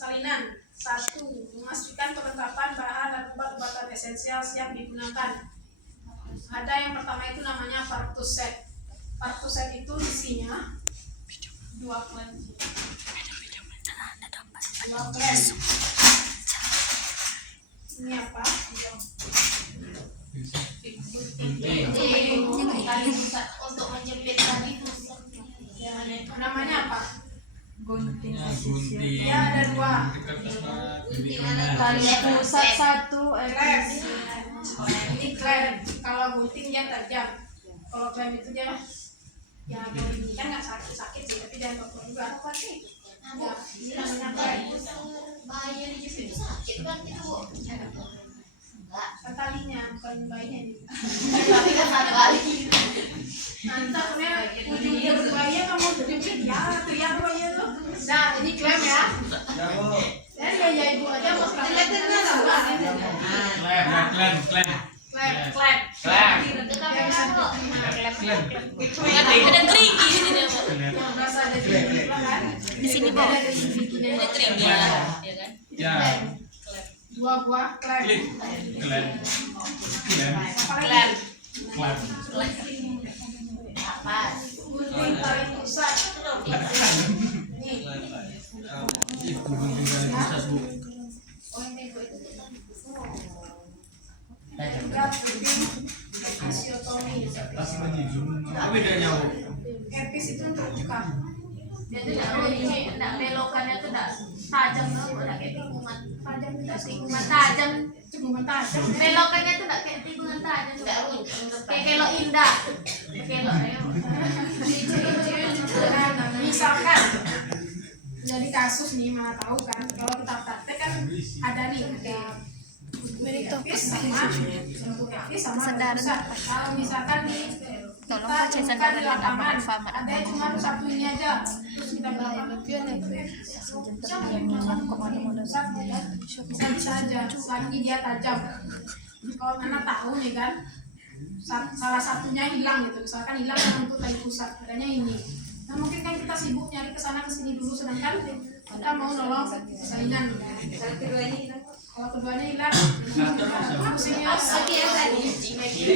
persalinan. 1. Memastikan perlengkapan bahan dan obat-obatan esensial siap digunakan. Ada yang pertama itu namanya partus set. Partus set itu isinya 2 klen. 2 klen. Ini apa? Untuk menjepit tadi itu. Namanya apa? Gunting. Ya, ada 2. Tali pusat 1, Klem. Ini klem. Kalau gunting dia tajam. Kalau klem itu dia ya kalau ini kan nggak sakit sih, tapi jangan kotor juga. Apa sih? Ya, ini namanya klem. Bahaya dijepit itu sakit kan itu, Bu? Talinya bukan bayinya ini. Tapi kan satu kali. Nanti ujungnya berbahaya kamu jepit ya, tuh ya bahaya tuh. Nah, ini klem ya. Ya ibu aja mau Letternya apa? klem. Ada gerigi di sini, Bu. Yang berasa ada Di sini, Bu. Ada gerigi ya kan? Ya. 2 buah klem. Klem. Apa lagi? Apa? Gunting tali pusat. Nih. Ibu gunting tali pusat, Bu. Oh, ini Bu itu. Juga gunting episiotomi. Apa bedanya, Bu? Epis itu untuk buka. Dia tuh ini enggak belokannya tuh enggak tajam tuh, enggak kayak tikungan. Tajam kita Tikungan tajam. cuma tajam. Belokannya tuh enggak kayak tikungan tajam. Kayak kelok indah. Kelok ayo. Misalkan jadi kasus nih, mana tahu kan kalau kita praktek kan ada nih epis sama pusat. Kalau misalkan nih kita temukan di lapangan ada cuma satu ini aja, terus kita bilang bisa aja lagi dia tajam. Kalau mana tahu nih kan salah satunya hilang gitu, misalkan hilang untuk tali pusat, adanya ini. Nah mungkin kan kita sibuk nyari kesana kesini dulu, sedangkan kita mau nolong persalinan. Kalau keduanya hilang, pusingnya tadi.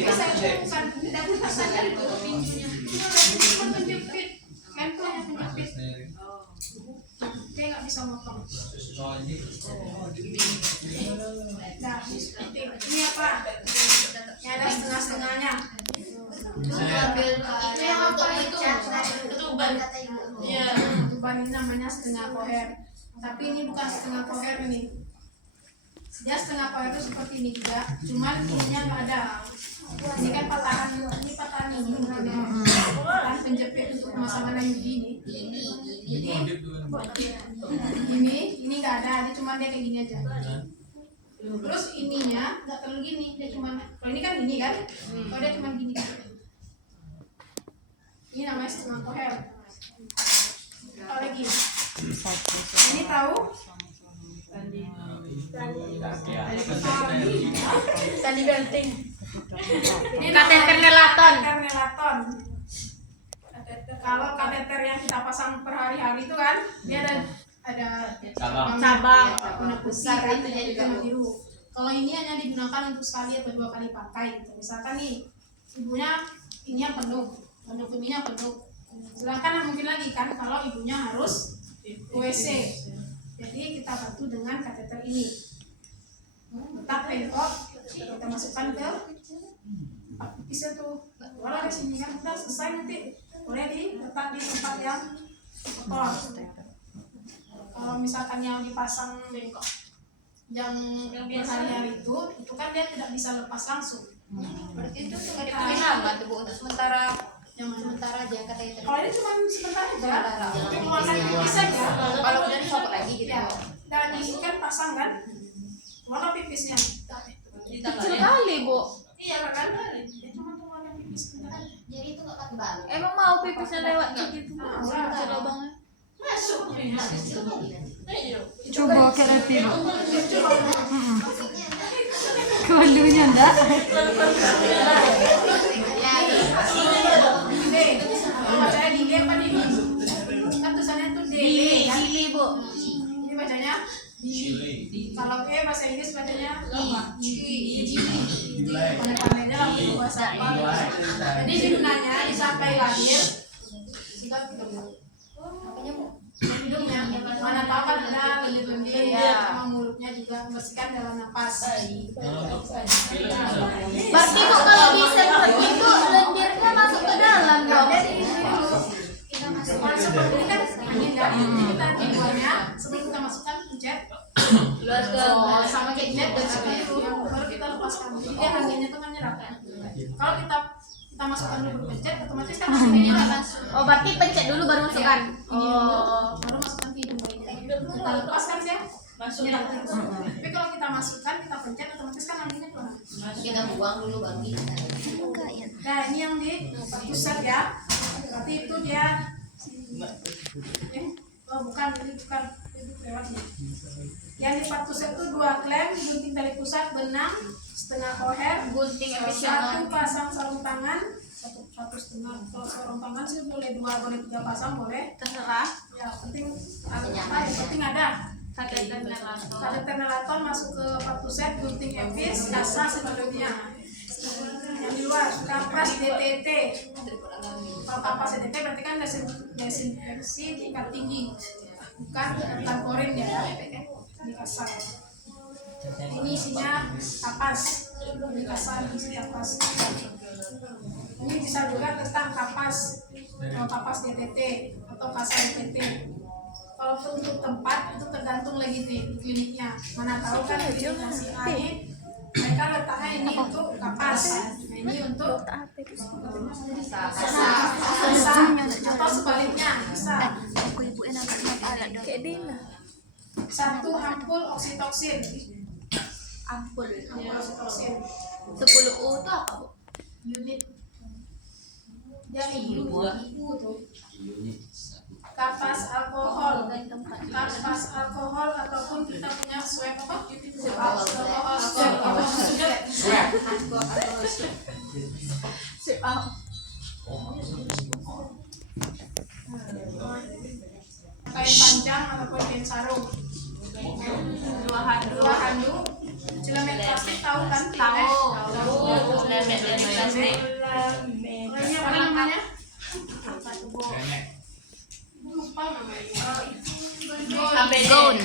Bisa bukan tidak bisa saja ditutup pintunya. Cuma penjepit, lempelnya penjepit. Dia nggak bisa motong. Nah, ini apa? Ini ada setengah-setengahnya. Itu yang apa itu? Ketuban. Iya, ketuban ini namanya setengah koher. Tapi ini bukan setengah koher ini. Dia setengah koher itu seperti ini juga, cuman ininya nggak ada. Ini kan patahan ini patahan penjepit untuk pemasangan ayudi ini. Ini nggak ada, dia cuma dia kayak gini aja. Terus ininya nggak terlalu gini, dia cuma kalau ini kan gini kan, kalau dia cuma gini. Ini namanya setengah koher. Apa lagi? Ini tahu? Tali banting. Ini Kateter nelaton. Nelaton. Kalau kateter yang kita pasang per hari-hari itu kan, dia ada cabang, warna besar kan, itu warna biru. Kalau ini hanya digunakan untuk sekali atau 2 kali pakai. Gitu. Misalkan nih, ibunya ininya penuh, untuk ininya penuh. Sedangkan mungkin lagi kan, kalau ibunya harus WC. Jadi kita bantu dengan kateter ini. Letak pengkop, kita masukkan ke pisau tuh. Boleh di sini kan, udah selesai nanti. Boleh diletak di tempat yang kotor. Kalau misalkan yang dipasang bengkok yang hari-hari itu kan dia tidak bisa lepas langsung. Berarti itu nggak dipakai lama tuh, Bu, untuk sementara aja kata itu. Kalau ini cuma sebentar aja, mengeluarkan pipis saja. Kalau udah dicopot lagi gitu. Ya, dan ini kan pasang kan, mana pipisnya? Kecil kali, Bu. Iya kan? Dia cuma mengeluarkan pipis sebentar. Jadi itu nggak pakai balon. Emang mau pipisnya lewat gitu? Nah, Lubangnya. masuk. Coba kereti. Kewalunya enggak? Bacanya Dile apa Dili? Kan tulisannya tuh Dele kan? Dili, Bu. Ini bacanya Kalau E bahasa Inggris bacanya apa? Pandai-pandainya lah untuk bahasa apa. Jadi gunanya disampai lahir sudah hidungnya, mana tahu kan ada lendir-lendir sama mulutnya juga membersihkan dalam napas. Berarti kok kalau disemprot itu lendirnya masuk ke dalam dong. Kalau seperti ini kan angin kan, jadi kita dibuatnya sebelum kita masukkan pencet sama pencet dan baru kita lepaskan. Jadi dia anginnya tuh kan nyerap. Kalau kita masukkan dulu pencet, otomatis kan anginnya langsung. Oh, berarti pencet dulu baru masukkan. Baru masukkan ke hidung bayinya. Kita lepaskan sih, nyerap terus. Tapi kalau kita masukkan, kita pencet, otomatis kan anginnya keluar. Kita buang dulu baru kita. Nah ini yang di pusat ya, berarti itu dia. Oh bukan, ini bukan itu lewatnya. Yang di pusat itu 2 klem, gunting tali pusat, benang, setengah koher, Gunting satu pasang sarung tangan, satu setengah. Kalau sarung tangan sih boleh 2, boleh 3 pasang boleh. Terserah. Ya penting yang penting ada. Tenelaton masuk ke pusat, gunting epis, kasa sebelumnya. Yang di luar kapas DTT. Kalau kapas DTT berarti kan desinfeksi tingkat tinggi, bukan tanporin ya, ini kasar. Ini isinya kapas, ini kasar, isi kapas. Ini bisa juga tentang kapas, kapas DTT atau kasar DTT. Kalau untuk tempat itu tergantung lagi nih kliniknya. Mana tahu kan klinik si A ini mereka letaknya ini untuk kapas, ini untuk atau sebaliknya bisa. Satu ampul oksitoksin. Ampul. Oksitoksin 10 U itu apa, Bu? unit. Dia ibu tuh. Kapas alkohol ataupun kita punya swab apa? Swab. Kain panjang ataupun kain sarung. Dua handuk. Celemek plastik tahu kan? Tahu. Celemek plastik. Ini apa namanya? Lupa namanya. Gaun.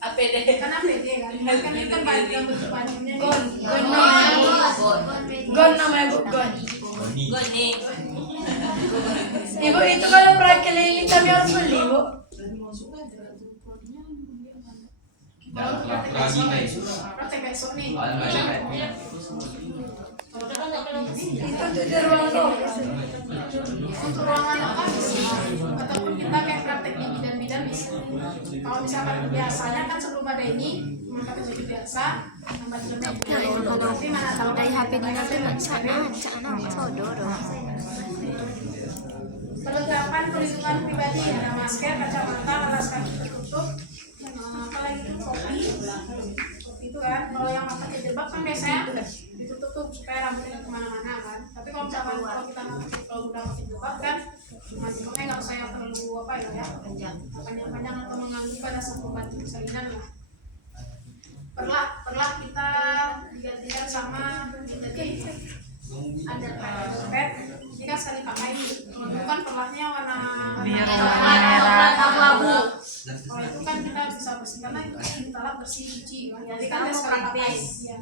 APD. Kan APD kan? Kan ini kan baju yang bentuk bajunya. Gon namanya Bu, Gon. Goni. Ibu itu kalau pernah keliling kami harus beli Bu. Praktek besok nih. Itu di ruang dokter. Untuk ruangan apa bisa, ataupun kita kayak praktek di bidan-bidan bisa. Kalau misalkan biasanya kan sebelum ada ini memakai baju biasa, baju tapi mana tahu Dari HP Dina tuh nggak bisa anak sodoro. Perlengkapan perlindungan pribadi ada masker, kacamata, alas kaki tertutup, apalagi itu topi itu kan. Kalau yang pakai jilbab kan biasanya ditutup tuh supaya rambutnya nggak kemana-mana kan. Tapi kalau misalkan kalau kita kalau udah pakai jilbab kan masih pakai nggak usah yang terlalu apa ya panjang-panjang atau mengganggu pada saat membantu persalinan lah. Perlah kita digantikan sama jadi ada pet. Ini kan sekali pakai bukan perlahnya warna Merah abu-abu. kalau itu kan kita bisa bersihkan lah, itu kita lah bersih cuci kan. Jadi kan Kamu sekali pakai praktis. ya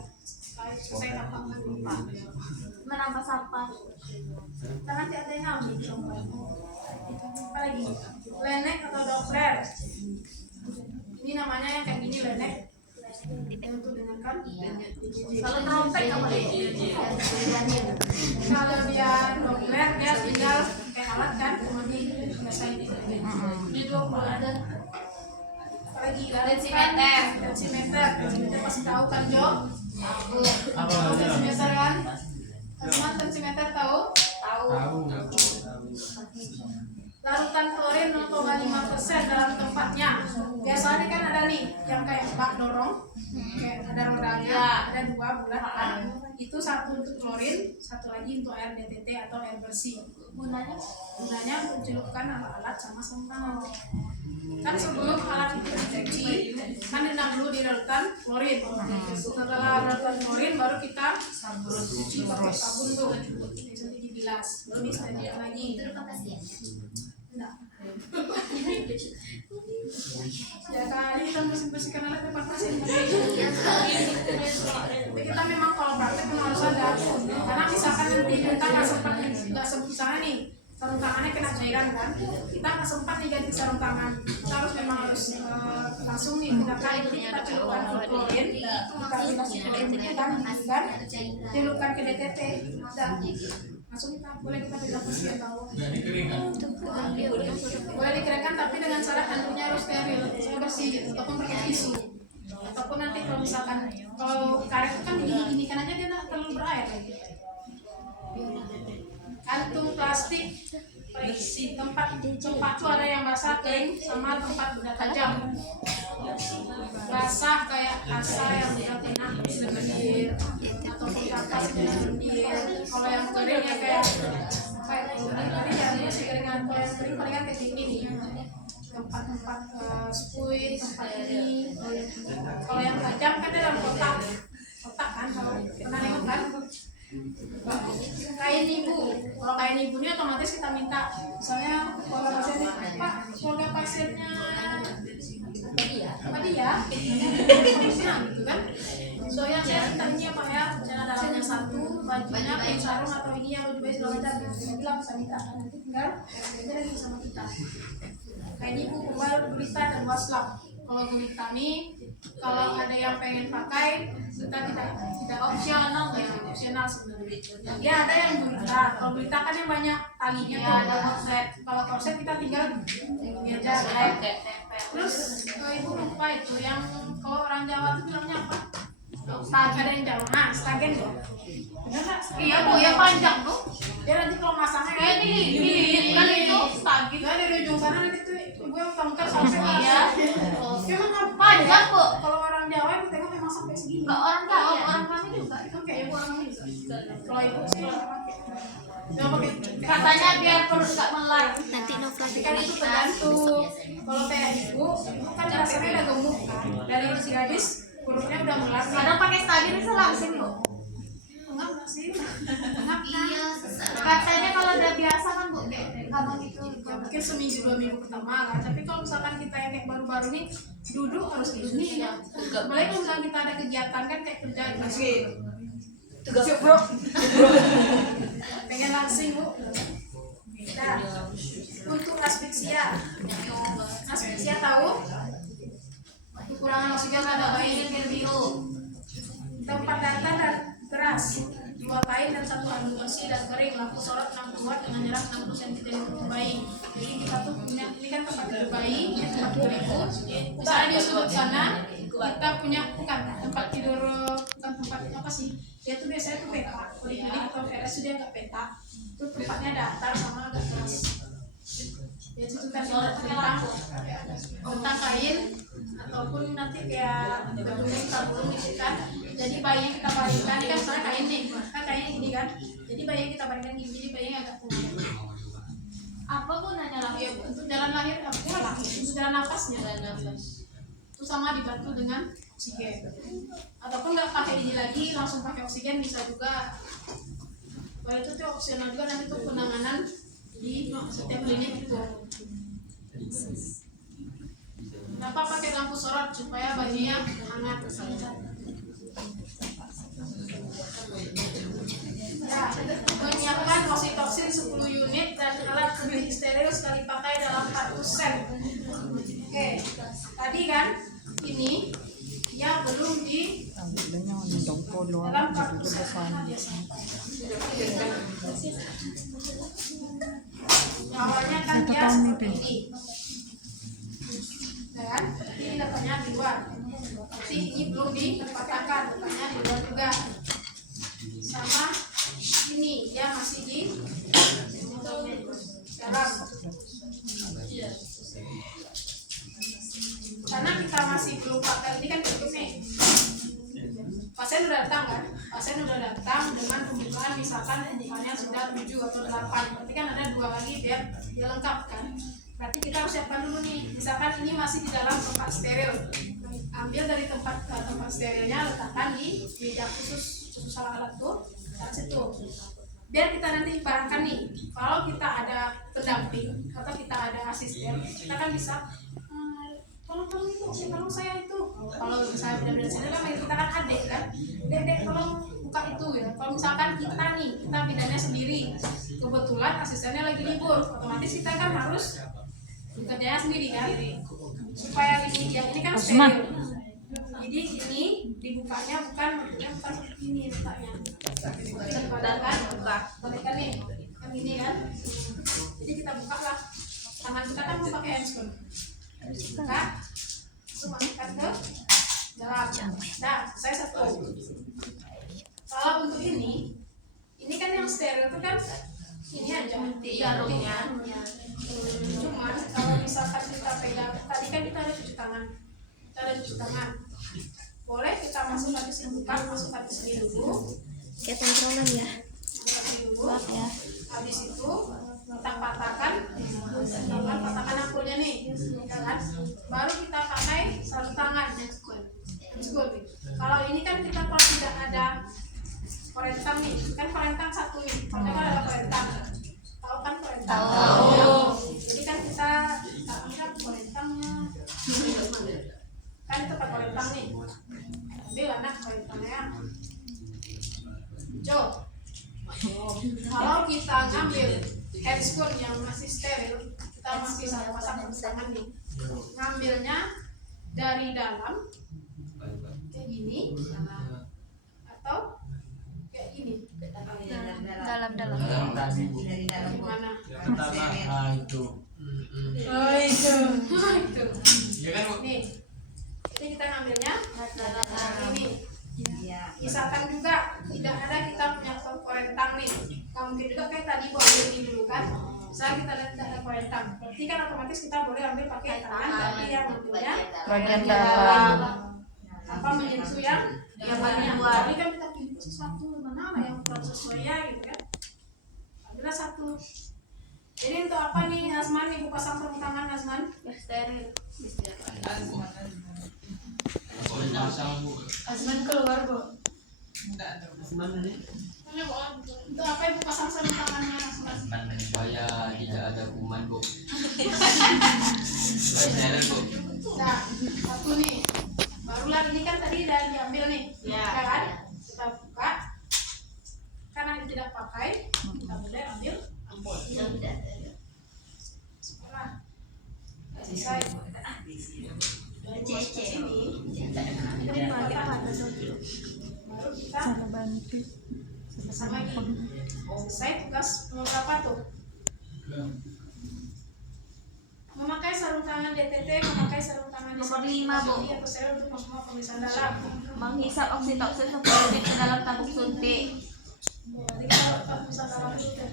saya gampang kan lupa. Menambah sampah. Kita nanti ada yang ngambil sampah. Apa lagi? Lenek atau Doppler. Ini namanya yang kayak gini lenek. Untuk dengarkan. Kalau trompet apa Kalau dia Doppler dia tinggal kayak alat kan, kemudian biasanya ini 20 ada. Lagi densimeter pasti tahu kan Jo? Densimeter kan? Teman densimeter tahu? Larutan klorin 0,5% dalam tempatnya. Biasanya kan ada nih yang kayak bak dorong, kayak ada rodanya, ada 2 bulat kan. Itu satu untuk klorin, satu lagi untuk air DTT atau air bersih. Gunanya untuk celupkan alat-alat sama sampah. Kan sebelum alat itu dicuci, di larutan klorin. Setelah larutan klorin baru kita cuci pakai sabun tuh, nanti dibilas, baru bisa dicuci lagi. Enggak. Ya kali kita bersihkan alat tempat pasien. Tapi kita memang kalau praktek memang harus ada, karena misalkan nanti kita nggak sempat sana nih, sarung tangannya kena cairan kan, kita nggak sempat nih ganti sarung tangan, kita harus langsung nih tindakan. Jadi kita celupkan klorin, kita bilas klorinnya kan, celupkan ke DTT, dan langsung kita boleh kita bilang pasien tahu. Nggak dikeringkan. Boleh dikeringkan tapi dengan syarat handuknya harus steril, bersih gitu, ataupun pakai tisu. Ataupun nanti kalau misalkan kalau karet itu kan gini kan aja dia nggak terlalu berair lagi. Kantung plastik berisi tempat tuh ada yang basah kering sama tempat benda tajam. Basah kayak asa yang udah kena lendir ataupun kapas lendir. Kalau yang kering ya kayak kering ya masih keringan. Kalau yang kering palingan kayak gini nih. Tempat-tempat spui, tempat ini. Kalau yang tajam kan dalam kotak kan, kalau pernah nengok kan. Kain ibu, kalau kain ibu ini otomatis kita minta, misalnya kalau pasiennya Pak, keluarga pasiennya apa dia, gitu kan. Soalnya saya minta ini ya Pak ya, cara dalamnya satu, bajunya kain sarung atau ini yang baju baju segala macam, bilang bisa minta, nanti tinggal dia lagi sama kita. Kain ibu, kebal, gurita dan waslap. Kalau gurita nih, kalau ada yang pengen pakai, kita tidak opsional ya, opsional sebenarnya. Ya ada yang gurita, kalau gurita kan yang banyak talinya tuh, ada korset. Kalau korset kita tinggal ini aja, terus ibu lupa itu yang kalau orang Jawa tuh bilangnya apa? Ada yang Jawa, stagen ya. Iya bu, ya panjang tuh. Dia nanti kalau masangnya kayak ini kan itu stagen. Nah dari ujung sana nanti tuh ibu yang tongkat sampai ya. Memang panjang bu. Kalau orang Jawa ibu tengok memang sampai segini. Enggak orang Jawa, orang kami juga. Itu kayak ibu orang ini. Kalau ibu sih pakai. Katanya biar perut nggak melar. Nanti Nova Kan itu tergantung. Kalau kayak ibu kan rasanya udah gemuk kan. Dari si gadis perutnya udah melar. Kadang pakai stagen bisa langsing bu. Enggak sih. Enggak. Iya. Katanya kalau udah biasa kan bu, kayak kamu gitu. Ya, mungkin seminggu 2 minggu pertama kan. Tapi kalau misalkan kita yang kayak baru-baru nih duduk harus gini ya. Apalagi kalau misalkan kita ada kegiatan kan kayak kerja gitu. Tugas bro. Pengen langsing bu. Nah, untuk asfiksia. Asfiksia tahu? Kekurangan oksigen pada bayi yang biru. Tempat datar dan keras, 2 kain dan 1 handuk bersih dan kering, lampu sorot 60 watt dengan jarak 60 cm untuk bayi. Jadi kita tuh punya ini kan tempat tidur bayi, tempat tidur ibu. Misalnya di sudut sana kita punya bukan tempat tidur, bukan tempat apa sih? Dia tuh biasanya tuh petak, poliklinik atau RSUD nggak petak. Itu tempatnya datar sama agak keras. Ya itu kan tentang kain ataupun nanti kayak gedungin tabung gitu kan. Jadi bayi yang kita baringkan kan soalnya kain nih, kan kain ini kan. Jadi bayi yang kita baringkan gini, jadi bayi agak kuat. Apa gunanya lah? Ya untuk jalan lahir, untuk jalan nafasnya. Itu sama dibantu dengan oksigen. Ataupun nggak pakai ini lagi, langsung pakai oksigen bisa juga. Kalau itu tuh opsional juga nanti tuh penanganan di setiap klinik itu. Kenapa pakai lampu sorot supaya bajunya hangat? Ya, menyiapkan oksitoksin 10 unit dan alat pemilih steril sekali pakai dalam 40 sen. Oke, tadi kan ini ya belum di dalam 40 sen. Awalnya kan dia seperti ini. Dan ini letaknya di luar. Tapi ini belum dipatahkan, letaknya di luar juga. Sama ini dia masih di dalam. Karena kita masih belum pakai ini kan cukup nih. Pasien udah datang kan? Pasien udah datang dengan pembukaan misalkan pembukaannya sudah 7 atau 8. Berarti kan ada 2 lagi biar dia lengkap kan? Berarti kita harus siapkan dulu nih. Misalkan ini masih di dalam tempat steril. ambil dari tempat sterilnya, letakkan di meja khusus alat-alat tuh, taruh situ. Biar kita nanti ibaratkan nih, kalau kita ada pendamping atau kita ada asisten, kita kan bisa tolong itu, tolong saya itu. Kalau misalnya beda-beda sini kan kita kan adik kan, dek tolong buka itu ya. Kalau misalkan kita nih, kita bidangnya sendiri, kebetulan asistennya lagi libur, otomatis kita kan harus bekerjanya sendiri kan, supaya ini kan steril. Jadi ini dibukanya bukan seperti ini letaknya. Buka nih, kan gini kan. Jadi kita buka lah. Tangan kita kan mau pakai handscoon. Buka, langsung masukkan ke dalam. Nah, saya satu. Kalau untuk ini kan yang steril itu kan ini aja jarumnya. Cuman kalau misalkan kita pegang, tadi kan kita ada cuci tangan. Boleh kita masukkan ke sini, masukkan ke sini dulu. Kayak kontrolan ya. Maaf ya. Habis itu kita patahkan ampulnya nih, kan? Baru kita pakai sarung tangan. Kalau ini kan kita kalau tidak ada korentang nih, kan korentang satu nih. Kalau ada korentang, tahu kan korentang? Tahu. Jadi kan kita lihat korentangnya. Kan tempat korentang nih. Ambil anak korentangnya. Jo. Kalau kita ngambil handscoon yang masih steril, kita masih pasang tangan nih. Ngambilnya dari dalam kayak gini atau kayak gini. Dalam. Gimana? Itu. Oh itu. Itu. Ya kan, Bu? Nih. Ini kita ngambilnya ini. Misalkan juga tidak ada kita punya korentang nih, nggak mungkin juga kayak tadi Bu ambil ini dulu kan. Misalnya kita tidak ada korentang, berarti kan otomatis kita boleh ambil pakai tangan, tapi yang ambilnya Bagian dalam. apa menyentuh yang bagian luar. Jadi kan kita pilih sesuatu mana yang kurang sesuai ya gitu kan. Ambillah satu. Jadi untuk apa nih Azman, ibu pasang sarung tangan Azman? Steril. Azman keluar Bu. Untuk apa ibu pasang sarung tangannya Azman? Supaya tidak ada kuman, Bu. Saya Bu. Nah, satu nih. Barulah ini kan tadi udah diambil nih. Ya. Kan? Kita buka. Karena ini tidak pakai, kita boleh ambil ampul. Sekarang. Selesai. Baru kita sama lagi. Selesai tugas nomor berapa tuh? Memakai sarung tangan DTT, memakai sarung tangan Nomor 5, Bu. atau steril untuk semua pemeriksaan dalam. Menghisap oksitoksin 10 menit ke dalam tabung suntik. Jadi kita pemeriksaan dalam dulu deh.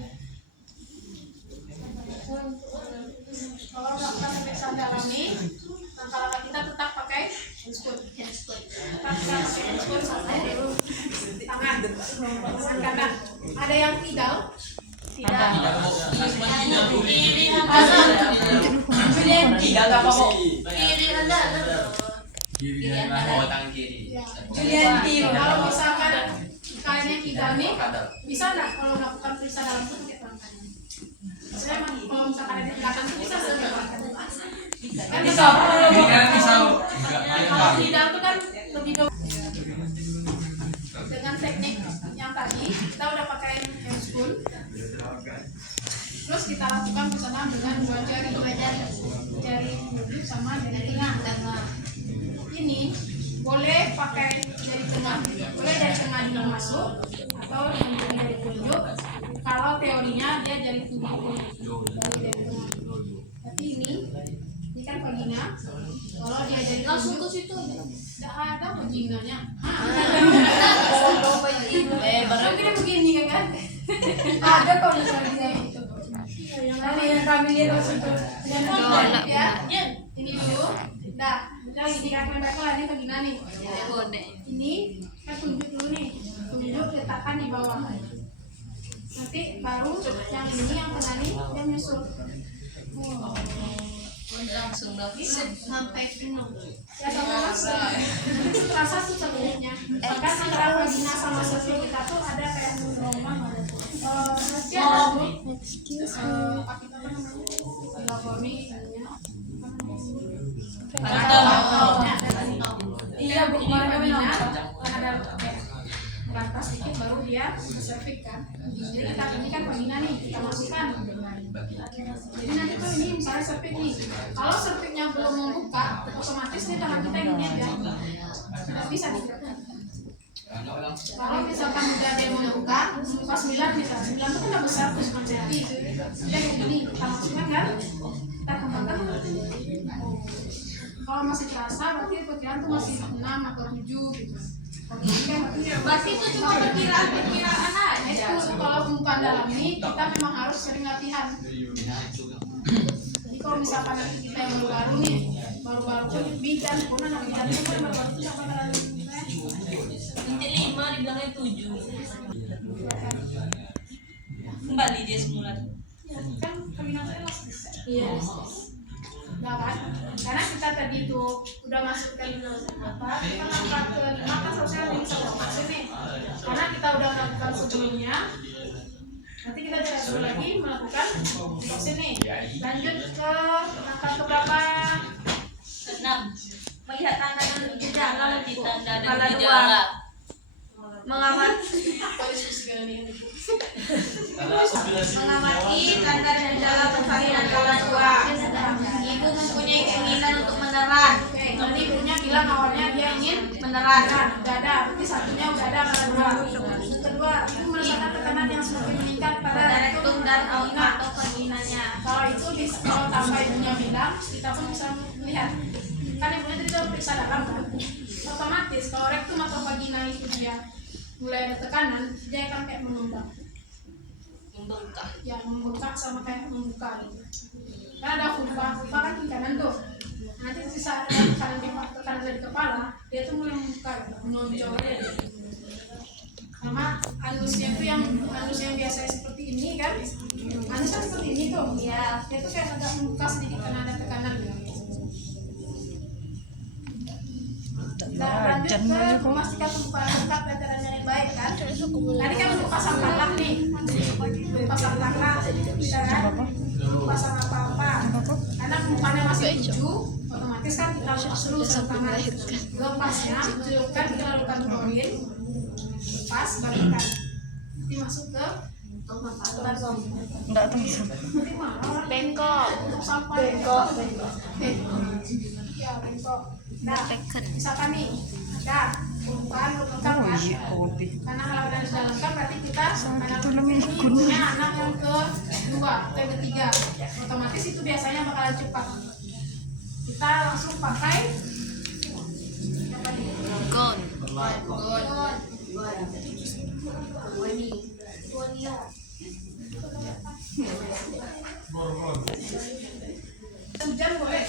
Kalau melakukan pemeriksaan dalam nih, langkah-langkah kita tetap pakai handscoon. Tetap kita pakai handscoon sampai dulu tangan kanan. Ada yang tidak? Tidak, Bu. Kiri Tidak apa-apa. Kiri Anda. Oh, tangan kiri. Ya. Julian Tio. Kalau misalkan kayaknya tidak nih, bisa nggak kalau melakukan periksa dalam itu pakai tangan kanan? Maksudnya kalau misalkan ada tindakan itu bisa pakai tangan kanan. Kan bisa. Ini kan bisa, Bu. Kalau tidak itu kan lebih ke dengan teknik yang tadi kita udah pakai handscoon. Terus kita lakukan pesanan dengan dua jari telunjuk sama jari tengah. Ini boleh pakai jari tengah, boleh dari tengah dulu masuk atau dengan jari telunjuk. Kalau teorinya dia jari telunjuk dari jari tengah. Tapi ini kan vagina. Kalau dia jari langsung ke situ aja. Tidak ada vaginanya. Baru kita begini kan? Ada kok misalnya gitu. Yang kami lihat waktu itu. Ya, ini dulu. Nah, lagi dikatakan baiklah ini vagina nih. Ini kita tunjuk dulu nih. Tunjuk letakkan di bawah. Nanti baru yang ini yang tengah nih yang nyusul. langsung dah. Sampai penuh. Ya sama langsung. Itu terasa tuh sebenarnya. Bahkan antara vagina sama cervix kita tuh ada kayak gelombang ada. Nanti ada apa namanya? Labori namanya. Iya, Bu, kemarin kami nonton. Ada kayak batas sedikit baru dia cervix kan. Jadi kita ini kan vagina nih, kita masukkan. Jadi nanti tuh ini misalnya cervix nih. Kalau cervixnya belum membuka, otomatis dia tangan kita ini aja. Tidak bisa digerakkan. Kalau misalkan udah dia membuka 9 misalnya 9 itu kan udah besar tuh 9 cm. Udah kayak gini, kita masukkan kan, kita kembangkan. Kalau masih terasa berarti perkiraan tuh masih 6 atau 7 gitu. Berarti itu cuma perkiraan aja. Itu kalau pembukaan dalam ini kita memang harus sering latihan. Jadi kalau misalkan nanti kita yang baru nih, baru bidan, pun anak bidan itu kan baru itu sampai dalam Nanti 5 dibilangnya 7. Kembali dia semula. kan peminatnya elastis. Iya. Nah kan, karena kita tadi tuh udah masukkan apa, kita ngangkat ke 5 kan seharusnya bisa masuk nih. Karena kita udah melakukan sebelumnya, nanti kita tidak perlu lagi melakukan vaksin nih. Lanjut ke angka ke berapa? 6. Melihat tanda dan gejala Nanti tanda dan Kala gejala. mengamati tanda dan gejala persalinan kala 2. Ibu mempunyai keinginan untuk meneran. Oke, tadi ibunya bilang awalnya dia ingin Meneran. udah ada, berarti satunya udah ada kala 2. Kedua, ibu merasakan tekanan yang semakin meningkat pada Pada rektum dan vagina. atau vaginanya. Kalau itu kalau tanpa ibunya bilang, kita pun bisa melihat. Kan ibunya tadi udah periksa dalam kan? Otomatis kalau rektum atau vagina itu dia mulai ada tekanan, dia akan kayak mengembang. Membengkak. Yang membengkak sama kayak membuka gitu. Kan ada vulva kan di kanan tuh. Nanti sisa ada tekanan dari kepala, dia tuh mulai membuka, gitu, menonjol dia. Sama anusnya itu yang anus yang biasa seperti ini kan, anus kan seperti ini tuh. Ya. Dia tuh kayak agak membuka sedikit karena ada tekanan gitu. Nah, lanjut ke memastikan pembukaan lengkap dan caranya yang baik kan. Tadi kan untuk pasang taklak nih, pasang taklak, kita kan pasang apa-apa. Karena pembukaannya masih 7, otomatis kan kita lepas dulu sarung tangan. Lepasnya, celupkan kita lakukan klorin, lepas, bagikan. Nanti masuk ke kantong. Enggak tahu. Nanti malah Bengkok. untuk sampah. Ya, bengkok. Nah, misalkan nih ada pembukaan lengkap kan, karena halaman sudah lengkap berarti kita punya anak yang kedua atau yang ketiga, otomatis itu biasanya bakalan cepat. Kita langsung pakai apa nih? Gon. Hujan boleh.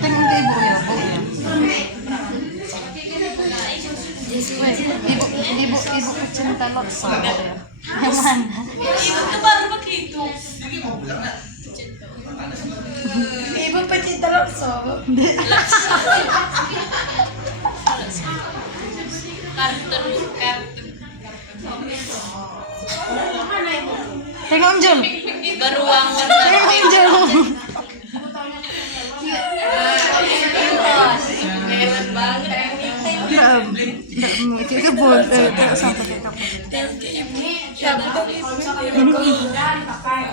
Tengok ke ibu ya, Bu ya. Ibu pecinta laksa ya. Yang mana? Itu baru begitu. Ibu pecinta laksa. Kartun. Mana ibu? Tengok Jul. Beruang warna Tengok Jul. Ibu taunya keren banget. Itu boleh sampai ke kapal. ini kalau misalkan udah dipakai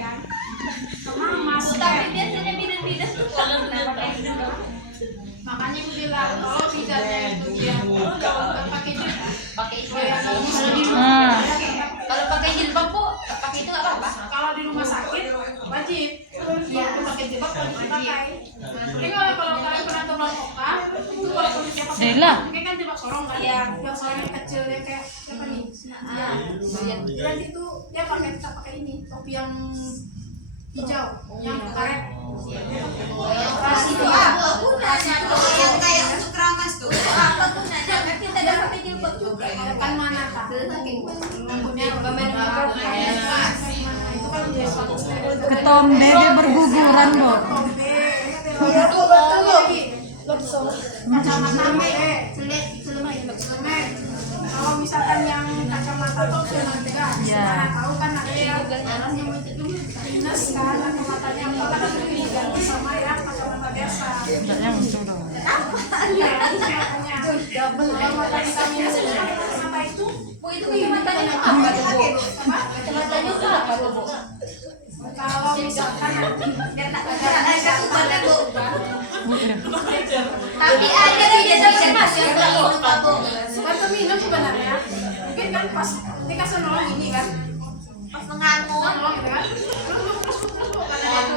kan. Sama masker. Tapi biasanya bidan-bidan tuh kalau Makanya aku bilang kalau bidannya itu dia pakai jilbab. pakai itu. Ah. Kalau pakai jilbab Bu, pakai itu nggak apa-apa. Kalau di rumah sakit wajib pakai jilbab kalau dipakai. Tapi kalau kalian pernah tolong opa, itu kalau kondisi pakai Dela. mungkin kan jilbab sorong kan ya, jilbab sorong yang kecil yang kayak apa nih? Dan itu dia pakai kita pakai ini topi yang hijau yang karet. Kasih doa. Yang kayak untuk ramas tuh. Apa gunanya? Kan kita udah pakai jilbab juga. Kan mana tak? Punya itu kan dia suatu Ketombe dia berguguran, Bo. Kacamata kalau misalkan yang kacamata tuh cuma beda, karena tahu kan ada yang minus kan kacamatanya, kalau kan itu diganti sama yang kacamata biasa. Yang itu dong. Iya, kalau mata kita minus kacamata itu, itu kacamatanya apa tuh, Bu? Kacamatanya apa tuh, Bu? kalau misalkan tapi ada tidak masuk ke minum, Bu. waktu minum sebenarnya, mungkin kan pas dikasih nolong ini kan. Pas mengangun. Nolong gitu kan.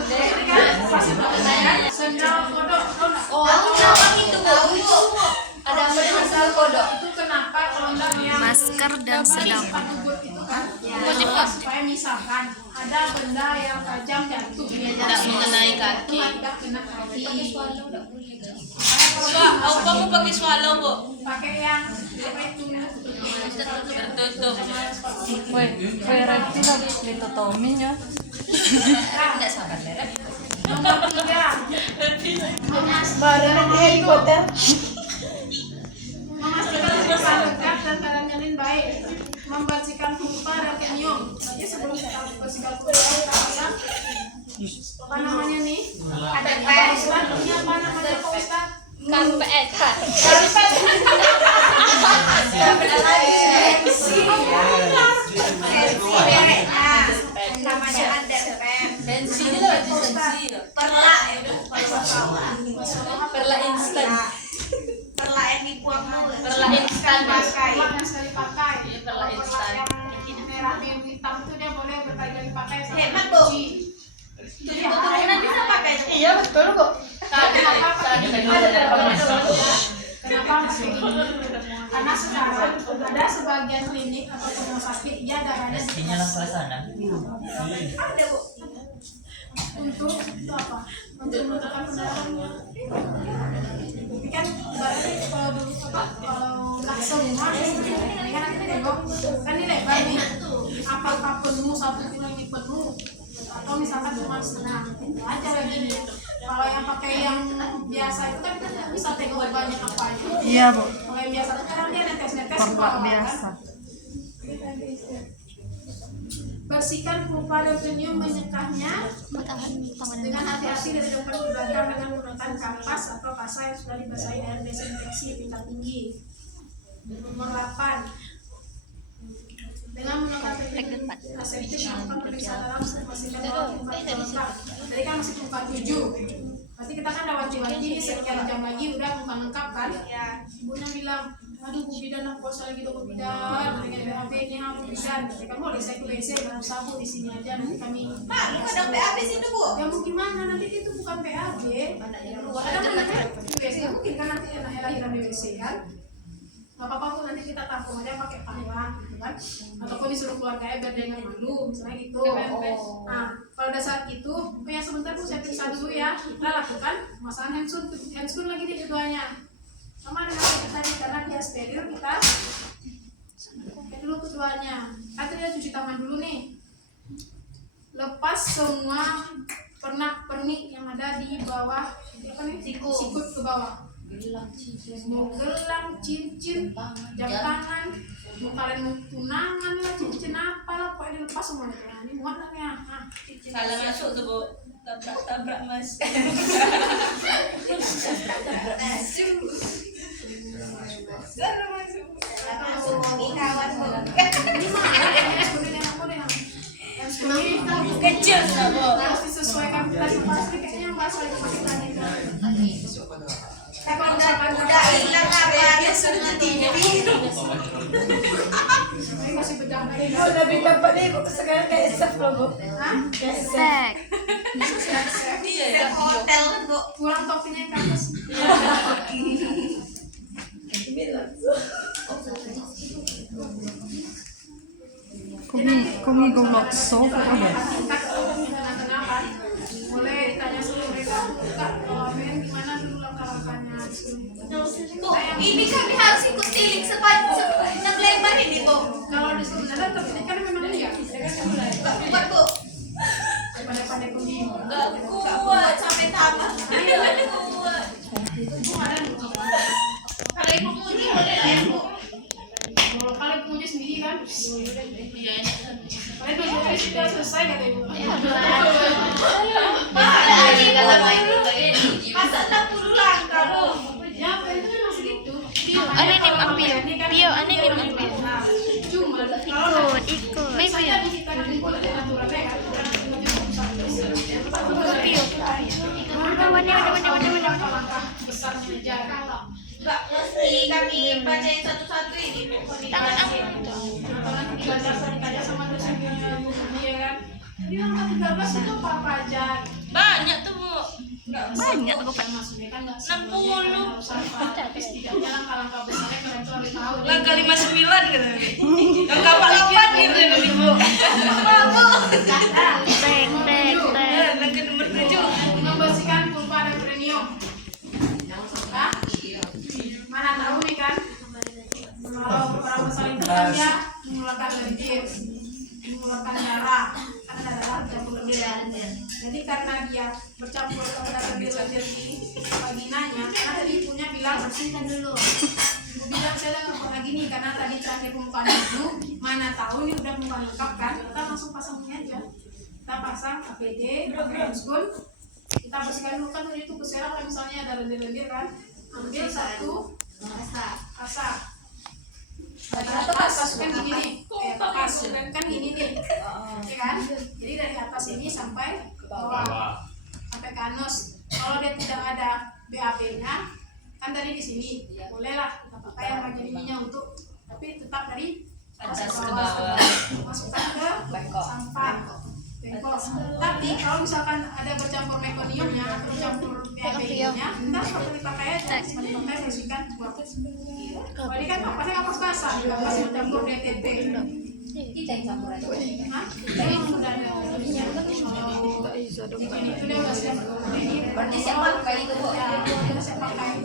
Jadi kan pasti pertanyaannya sendal kodok Tahu kenapa gitu, Bu? Ada apa dengan sendal kodok? itu kenapa kalau enggak yang Masker dan sedang. itu kan supaya misalkan ada benda yang tajam jatuh Tidak mengenai kaki. tidak kena kaki. Kamu pakai swallow, Bu? Pakai yang apa itu Tertutup. Woi, Reki lah ditutumin ya. Tidak sabar, Lera. nomor 3 memastikan kehidupan lengkap dan keadaan janin baik, membersihkan vulva dan penyium. Jadi sebelum kita bersihkan vulva kita bilang apa namanya nih? Ada Pak Ustaz, ini apa namanya Pak Ustaz? Karpet. Perla instan. Perla yang dibuang dulu. Perla instan. Perla yang sekali pakai. Iya, perla Kalau instan. yang merah yang hitam itu dia boleh berkali-kali pakai. Hemat, Bu. Jadi Turunan bisa pakai. Iya betul kok. Kenapa pakai gini? Karena sekarang ada sebagian klinik atau rumah sakit dia darahnya Langsung ke sana. Ada, Bu. untuk itu apa? Untuk menentukan pendarahannya. Tapi kan berarti kalau dulu apa? Kalau nggak semua ini kan nanti tengok kan ini lebar nih. Apakah penuh satu kilo ini penuh? Atau misalkan cuma setengah itu aja lagi nih. Kalau yang pakai yang biasa itu kan kita nggak bisa tengok banyak apa aja. Iya, Bu. Kalau yang biasa itu kan dia netes Perla biasa. Bersihkan vulva dan penyium menyekahnya dengan hati-hati dari depan ke belakang dengan menggunakan kampas atau kasa yang sudah dibasahi air desinfeksi tingkat tinggi. Nomor 8 dengan menggunakan teknik aseptik melakukan pemeriksaan dalam memastikan bahwa vulva itu lengkap. Tadi kan masih vulva 7. Pasti kita kan udah wanti-wanti nih sekian jam lagi udah bukan lengkap kan? Ya. Ibunya bilang, aduh Bu Bidan aku puasa lagi dong Bu Bidan dengan BAB ini Bu Bidan. Kamu boleh saya ke WC nggak usah Bu di sini aja nanti kami. Pak, lu ada PAB situ, Bu. Ya Bu gimana nanti itu bukan PAB. Kadang kan di WC mungkin kan nanti anaknya lahiran di WC kan. Gak apa-apa Bu nanti kita tampung aja pakai panglang gitu kan. Ataupun disuruh keluarganya biar dia nggak malu misalnya gitu. Nah kalau udah saat itu, ya sebentar Bu saya periksa dulu ya. Kita lakukan pemasangan handscoon lagi di keduanya. Sama dengan yang tadi karena dia steril kita pakai dulu keduanya. Atau dia cuci tangan dulu nih. Lepas semua pernak-pernik yang ada di bawah apa nih? Sikut ke bawah. Mau gelang, cincin, jam tangan, mau kalian mau tunangan lah, cincin apa lah, pokoknya dilepas semuanya. Nah, ini muat lah ya. Nah, Salah masuk tuh, Bu. Tabrak Mas. Kecil, Bu. harus disesuaikan tadi pasti kayaknya yang bahasa itu pakai tadi. Kalau misalkan Udah hilang apa ya sudah jadi. ini masih bedah lagi. Udah bisa nih kok sekarang kayak sep loh, Bu. Hah? Sek. Iya, hotel kan, Bu. Kurang topinya yang ke atas. Kumi gulok so kok udah. Tingkat kenapa? Bu, ini kami harus ikut tilik sepanjang lebar ini, Bu. Kalau disuruh jalan tapi ini kan memang iya. Buat, Bu. Pandai-pandai kunci. Gak kuat sampai tamat. Gak kuat. Kalau ibu puji boleh lah ya, Bu. Kalau kalian punya sendiri kan? Iya, ini. Kalian tuh jadi sudah selesai kata ibu. Masa 60 langkah, Bu. Ya, itu kan masih gitu. Aneh nih ambil. Pio, aneh nih ambil. Cuma kalau Ikut. misalnya kita ikut aturannya kan, langkah besar saja. Mbak, mesti kami bacain satu-satu ini, Bu. Tangan aku. Kalau nanti dibaca sama dosennya dia kan. Jadi langkah 13 itu apa aja? Banyak tuh, Bu. Banyak kok. Maksudnya kan nggak 60. tapi setidaknya langkah-langkah besarnya kalian tuh harus tahu. Langkah 59 gitu. Langkah paling cepat gitu, Bu. Tek. Langkah nomor 7. Membersihkan pulpa dan premium. Hah? Mana tahu nih kan? Kalau orang besar itu kan dia mengeluarkan lendir, mengeluarkan darah, karena darah bercampur lendir. Jadi karena dia bercampur dengan lendir di vaginanya, karena tadi ibunya bilang bersihkan dulu. Ibu bilang saya udah nggak lagi nih karena tadi terakhir pembukaan itu, mana tahu ini udah bukan lengkap kan? Kita langsung pasang ini aja. Kita pasang APD, pakai gun. Kita bersihkan dulu kan itu keserang kalau misalnya ada lendir-lendir kan. Ambil satu kasak. Dari atas kan gini nih, atas kan gini nih, ya kan? Jadi dari atas ini sampai ke bawah, sampai ke anus. Kalau dia tidak ada BAB-nya, kan tadi di sini, bolehlah kita pakai yang bagian ininya untuk, tapi tetap dari atas ke bawah, masukkan ke sampah. Bengkok. Tapi kalau misalkan ada bercampur mekoniumnya atau bercampur PAB-nya, kita seperti dipakai aja, seperti dipakai bersihkan buat. Kalau ini kan pasti kapas basah, kapas bercampur DTT. Kita yang campur aja. Hah? Ini sudah ada. Ini itu dia masih ini. Berarti siapa pakai itu, Bu? Ya, kita siap pakai.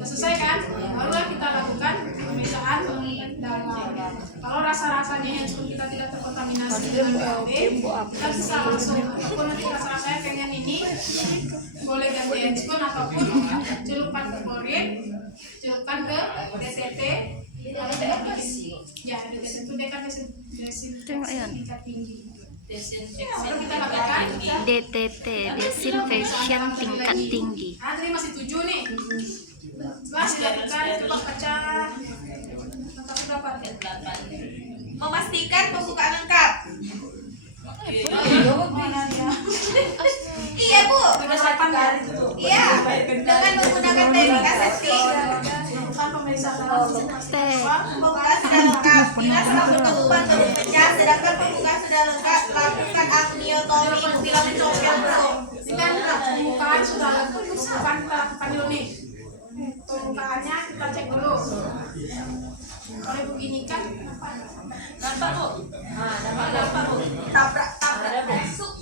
Udah selesai kan? Barulah kita lakukan pemeriksaan darah. Kalau rasa-rasanya handphone kita tidak terkontaminasi dengan BAB, kita bisa langsung. Ataupun nanti rasa-rasanya pengen ini, boleh ganti handphone ataupun celupkan ke klorin, celupkan ke DTT. Ya, DTT itu dia kan desinfeksi tingkat tinggi. Baru kita lakukan DTT, disinfection tingkat tinggi. Ah, tadi masih 7 nih. Setelah dilakukan, coba baca. Dapat. Memastikan pembukaan lengkap. Mana dia? Iya, Bu. Persiapan dari itu. Iya. Dengan menggunakan teknik aseptik. Bukan pemeriksaan dalam Pembukaan sudah lengkap. Bila setelah berkelupan baru pecah, sedangkan pembukaan sudah lengkap, lakukan amniotomi bila mencopot belum. ini kan pembukaan sudah lengkap, bukan kita lakukan dulu nih. Pembukaannya kita cek dulu. Kalau begini kan Nampak, Bu? Nampak, Bu. Tabrak masuk.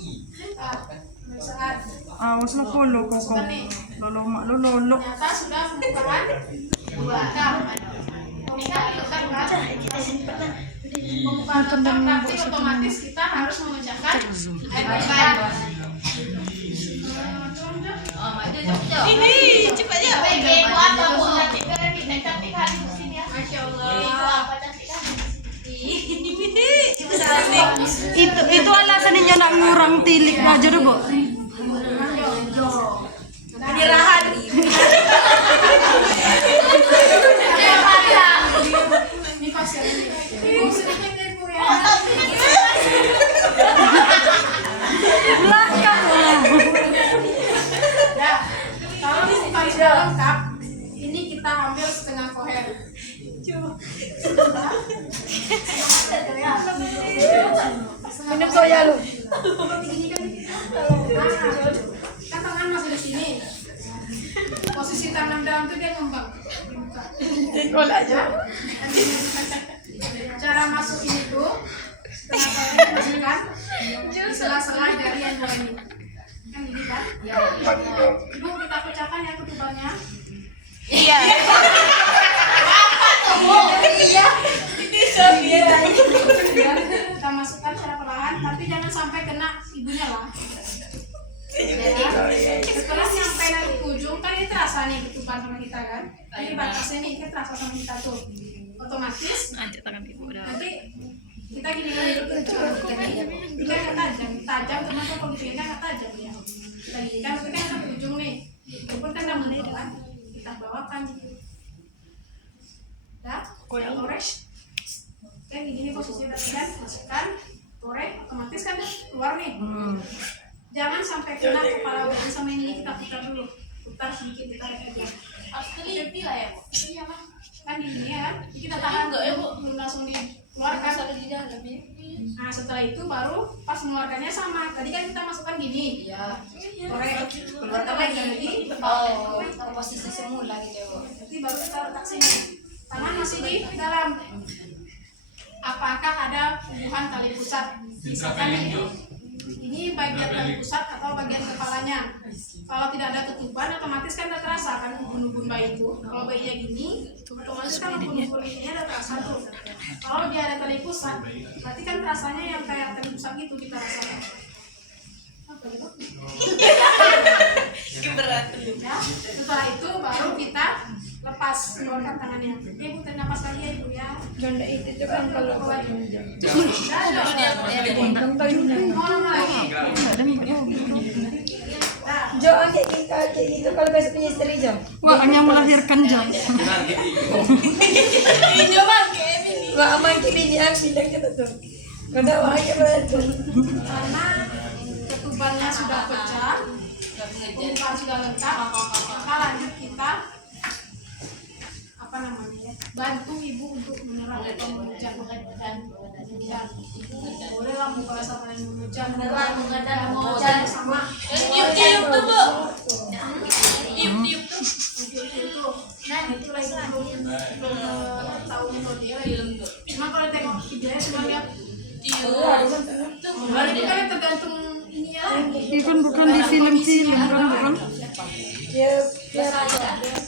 pemeriksaan Awas na pulo ko ko. Lolo lolo. ternyata sudah pembukaan lengkap. Pembukaan lengkap kan? Pembukaan lengkap berarti otomatis kita harus memecahkan air bahan. Ini, cepat aja. Ibu apa, Bu? Masya Allah. Ibu cantik. Itu alasan ninyo nak ngurang tilik aja deh, Bu. Penyerahan. Ini pasien ini. Sedikit ya, Bu ya. Ya, kalau pembukaan sudah lengkap, ini kita ambil setengah koher. Minum soya lu. Kan tangan masih di sini. Posisi tangan dalam itu dia ngembang. Tinggal aja. Cara masuk ini tuh setengah koher dimasukkan di sela-sela jari yang dua ini. Kan gini kan? Ibu kita pecahkan ya ketubannya. Iya. Kita masukkan secara perlahan, tapi jangan sampai kena ibunya lah. Ya. Setelah sampai nanti ke ujung kan ini terasa nih ketuban sama kita kan. Ini batasnya nih kan terasa sama kita tuh. Otomatis Ajak tangan ibu udah. nanti kita gini lagi kita nggak tajam teman-teman kalau gini kan nggak tajam ya. Kita gini kan kita kan ke ujung nih. Walaupun kan nggak menentu kan, kita bawakan gitu. Dah, korek. Kayak gini posisinya tadi kan, masukkan, korek, otomatis kan keluar nih. Jangan sampai kena kepala bagian sama ini, kita putar dulu. Putar sedikit, kita aja. Harus teliti lah ya, Bu. Iya lah, kan gini ya kan. Kita tahan Enggak ya, Bu. belum langsung dikeluarkan. Harus ada di dalam ya. Nah setelah itu baru pas mengeluarkannya sama. Tadi kan kita masukkan gini. Iya. Korek, keluarkan lagi. Oh, ke posisi semula gitu ya, Bu. Nanti baru kita letak sini. Tangan masih di dalam. Apakah ada hubungan tali pusat? Misalkan nih, ini bagian tali pusat atau bagian kepalanya. Kalau tidak ada ketuban, otomatis kan udah terasa kan ubun-ubun bayi itu. Kalau bayinya gini, otomatis kan ubun-ubun ininya udah terasa tuh. Kalau dia ada tali pusat, berarti kan rasanya yang kayak tali pusat gitu kita rasakan. Apa gitu? Keberatan. Ya, setelah itu baru kita lepas keluarkan tangannya. Ibu tarik nafas lagi ya ibu ya. Janda itu tuh kan kalau Mau lama lagi. Nah, Jo kayak gitu kalau besok punya istri Jo. Wah, hanya melahirkan Jo. Ini Bang, kayak ini. Wah aman kini yang bilang gitu tuh. Kada orang kayak begitu. karena ketubannya sudah pecah, umpan sudah lengkap, maka lanjut kita apa namanya ya, bantu ibu untuk menerang atau mengejar boleh lah mau kalau sama yang mengejar sama Tiup-tiup tuh, Bu. Tiup-tiup tuh. itu. Nah itu lagi belum tahu metode lagi. Cuma kalau tengok videonya cuma lihat Tiup. itu kan tergantung ininya lagi. Ini kan bukan di film-film kan. Dia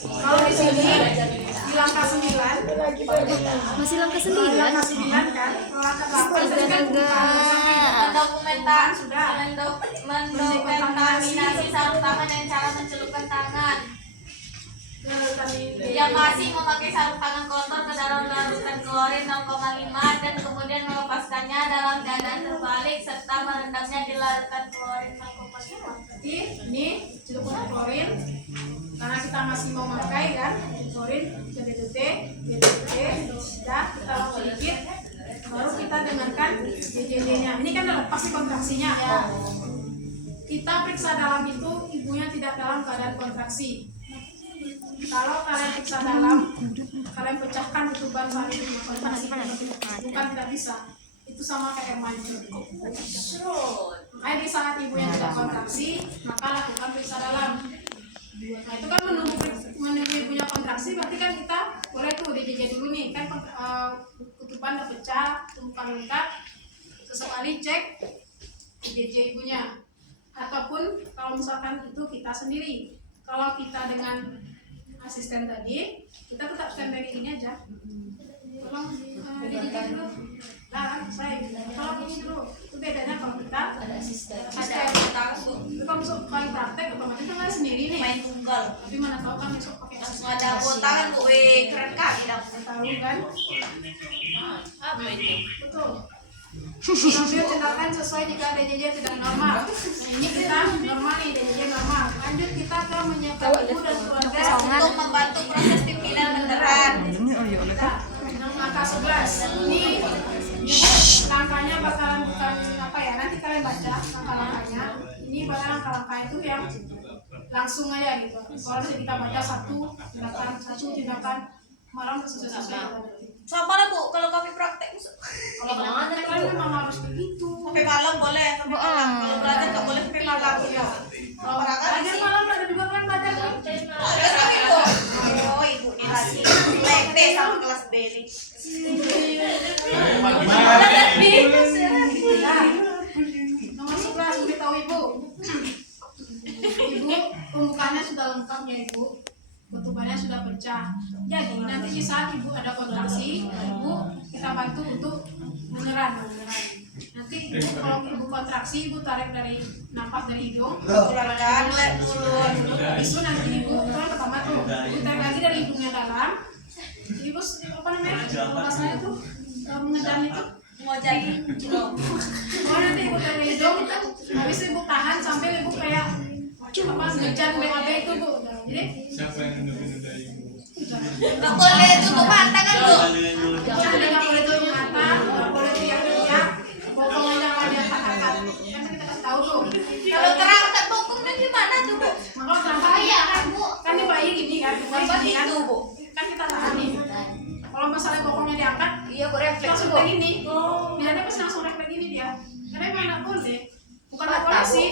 Kalau di sini di langkah 9 Masih langkah langkah 9 kan, kalau langkah 8 tadi kan mendokumentasi sarung tangan dan cara mencelupkan tangan. Yang masih memakai sarung tangan kotor ke dalam larutan klorin 0,5 dan kemudian melepaskannya dalam keadaan terbalik serta merendamnya di larutan klorin 0,5. Jadi ini celupkan klorin karena kita masih mau pakai kan klorin DDT sudah kita lap sedikit baru kita dengarkan JJJ-nya. Ini kan udah lepas nih kontraksinya ya. Kita periksa dalam itu ibunya tidak dalam keadaan kontraksi. Kalau kalian periksa dalam, kalian pecahkan ketuban saat itu kontraksi, bukan tidak bisa. Itu sama kayak mancur. Makanya di saat ibunya tidak kontraksi, maka lakukan periksa dalam. Nah itu kan menunggu ibunya kontraksi, berarti kan kita boleh tuh DJJ dulu nih, kan ketuban udah pecah, tumpukan lengkap, sesekali cek DJJ ibunya. Ataupun kalau misalkan itu kita sendiri, kalau kita dengan asisten tadi, kita tetap standby ini aja. Tolong DJJ dulu. Nah, saya kalau ini dulu, itu bedanya kalau kita ada asisten. Tapi kalau besok kali praktek, otomatis kan kalian sendiri nih. Main tunggal. Tapi mana tahu kan besok pakai Langsung asisten. ada botangan Bu, keren kali dapet. Tahu kan? Apa itu? Betul. Ambil tindakan sesuai jika DJJ tidak normal. Nah, ini kita normal nih, DJJ normal. Lanjut kita ke menyiapkan ibu dan keluarga Untuk membantu proses pimpinan beneran. Nah, langkah 11 ini langkahnya bakalan bukan apa ya, nanti kalian baca langkah-langkahnya. Ini bakal langkah-langkah itu yang langsung aja gitu. Kalau kita baca satu tindakan malam sesuai. Sama lah Bu, kalau kami praktek Kalau praktek kan memang harus begitu. sampai malam boleh, sampai malam. Kalau belajar nggak boleh sampai malam ya. Kalau belajar malam ada juga kan belajar kan? Ada kami Bu. Oh Ibu ini lagi TP sama kelas B nih. Nomor 11 beritahu ibu. ketubannya sudah lengkap ya ibu, ketubannya sudah pecah. Jadi nanti di saat ibu ada kontraksi, ibu kita bantu untuk beneran. Nanti ibu kalau ibu kontraksi, ibu tarik dari napas dari hidung, itu nanti ibu itu yang pertama tuh, ibu tarik lagi dari hidungnya dalam, ibu apa namanya, masalahnya tuh mengedan itu. Oh nanti ibu tarik hidung, habis ibu tahan sampai ibu kayak apa ngejan BAB itu bu. Jadi Siapa yang nunda-nunda ibu? Nggak boleh tutup mata kan bu? nggak boleh tutup mata, nggak boleh teriak-teriak, pokoknya jangan diangkat-angkat. Kan kita kasih tahu tuh. Kalau terangkat bokongnya gimana tuh bu? Kalau terangkat kan bu, kan di bayi gini kan, bayi gini kan bu. Kan kita tahan nih. Kalau masalah bokongnya diangkat, Iya bu refleks langsung bu. kayak gini. Biasanya pas langsung kayak gini dia. Karena emang nggak boleh. Bukan nggak boleh sih.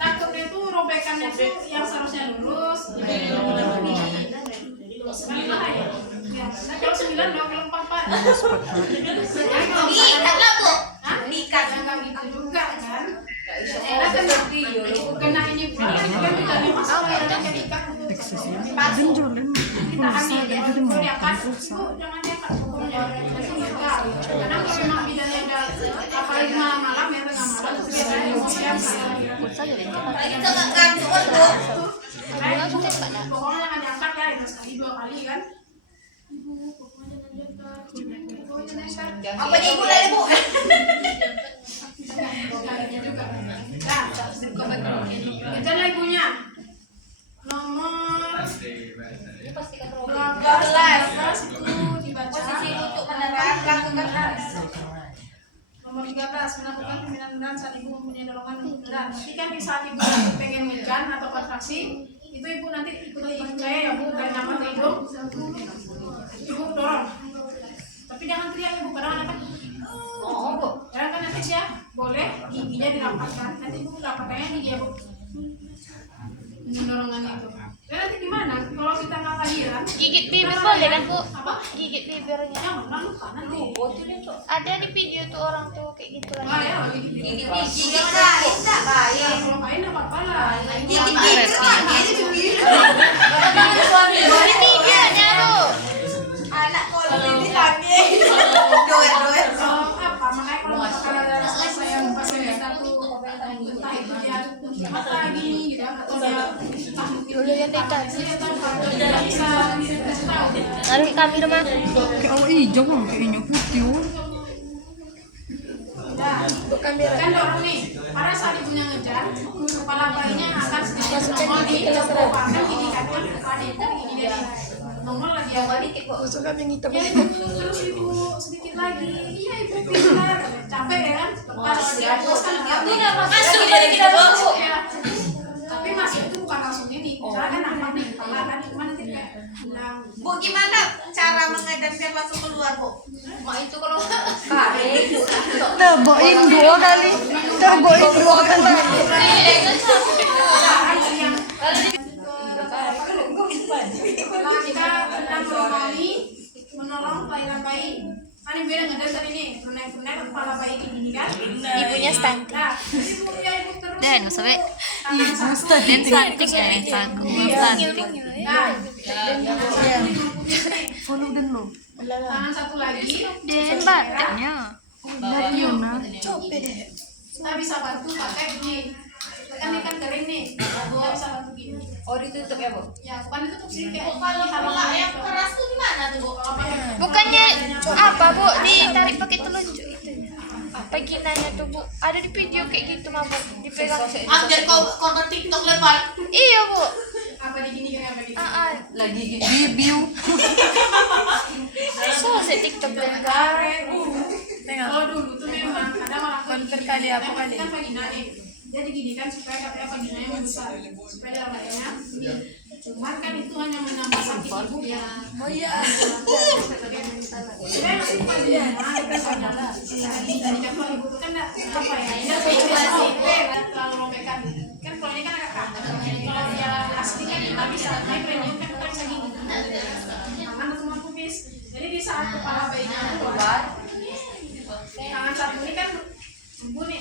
Takutnya tuh robekannya tuh yang seharusnya lurus. Kan bahaya. Ya, kalau 9 dong, kalau 4. Diikat lah bu. Hah? Diikat. Ya nggak gitu juga kan. Karena kan kena ini kan juga nih masuk yang diikat bu. Ditahan nih, ya. Kalau diangkat, bu jangan diangkat pokoknya. Karena kalau memang bidannya udah apalagi malam-malam ya tengah malam tuh biasanya mau diangkat. Itu nggak gantungan bu. Pokoknya jangan diangkat ya, itu sekali 2 kali kan. Ibu, pokoknya jangan diangkat. Pokoknya jangan diangkat. Apa nih ibu lagi bu? Nah, bacalah ibunya. Nomor 12 itu dibaca. Posisi untuk menerang lakukan Nomor 13 melakukan pembinaan saat ibu mempunyai dorongan untuk berat. Nanti kan di saat ibu pengen ngejan atau kontraksi, itu ibu nanti ikuti saya ya bu, dari nafas ke hidung, ibu dorong. Tapi jangan teriak ibu, kadang-kadang jangan kan nanti dia boleh giginya dirapatkan, nanti ibu rapatkannya gigi ya bu, dengan dorongan itu. Dan nanti gimana? Kalau kita nggak kehadiran, Gigit bibir boleh kan bu? apa? Gigit bibirnya. Jangan lupa nanti. Ada di video tuh orang tuh kayak gitu Wah lagi. ya, gigi. gigi kain nggak baik. Kalau kain apa apa lah. Gigi bibir mana ini bibir? Di videonya tuh. Anak kalau ini lagi doer. Kalau apa makanya kalau misalkan ada rasa yang pas saya tuh entah itu dia mata gini gitu atau dia entah mungkin dia tahu kalau dia bisa kasih tahu. Taruh kami rumah. Kayak awak hijau kan, kayaknya putih. Kan dorong nih pada saat ibunya ngejar kepala bayinya akan sedikit nongol di kan gini kan ada itu gini dia nongol lagi ya dikit kok ya ibu terus ibu sedikit lagi iya ibu pintar capek ya kan lepas kan Masuk dari kita bu. ya tapi masuk itu bukan langsung ini cara kan nampak nih kepala kan cuma nanti kayak hilang. Bu gimana cara mengedan biar langsung keluar bu? Mak itu kalau baik. Terbaik 2 kali. Terbaik 2 kali. Nah, kita tentang menolong kelahiran bayi. Kan ibu yang ngedar tadi nih, menaik kepala bayi kayak gini kan? Ibunya stunting. Nah, jadi ibu ya ibu terus. Dan sampai stunting kayak aku stunting. Nah, Follow dan lo. tangan satu lagi. Dan badannya. Kita bisa bantu pakai gini. Kan ikan kering nih. Kita bisa bantu gini. Oh ditutup ya bu? Ya, bukan ditutup sih kayak Kalau kepala yang gitu. keras tuh gimana tuh bu? Kalau pakai Bukannya apa bu? Ditarik pakai telunjuk itu. Vaginanya tuh bu. Ada di video kayak gitu mah bu. Dipegang. Jadi kau konten TikTok lepas. Iya bu. apa digini apa gitu. Lagi gitu. Bibiu. So saya TikTok dan Kalau dulu tuh memang ada orang Konten kali apa kali? kan vagina nih. Dia diginikan supaya katanya vaginanya membesar, supaya dalam badannya. Cuman kan itu hanya menambah sakit ibu ya. Oh iya. Sebenarnya masih vagina kita sadar. Tadi kan kalau ibu tuh kan apa ya? Dia terlalu robekan. Kan kalau ini kan agak kaku. Kalau dia asli kan kita bisa, tapi premium kan kita bisa gini. Tangan atau kubis. Jadi di saat kepala bayinya keluar, tangan satu ini kan sembuh nih.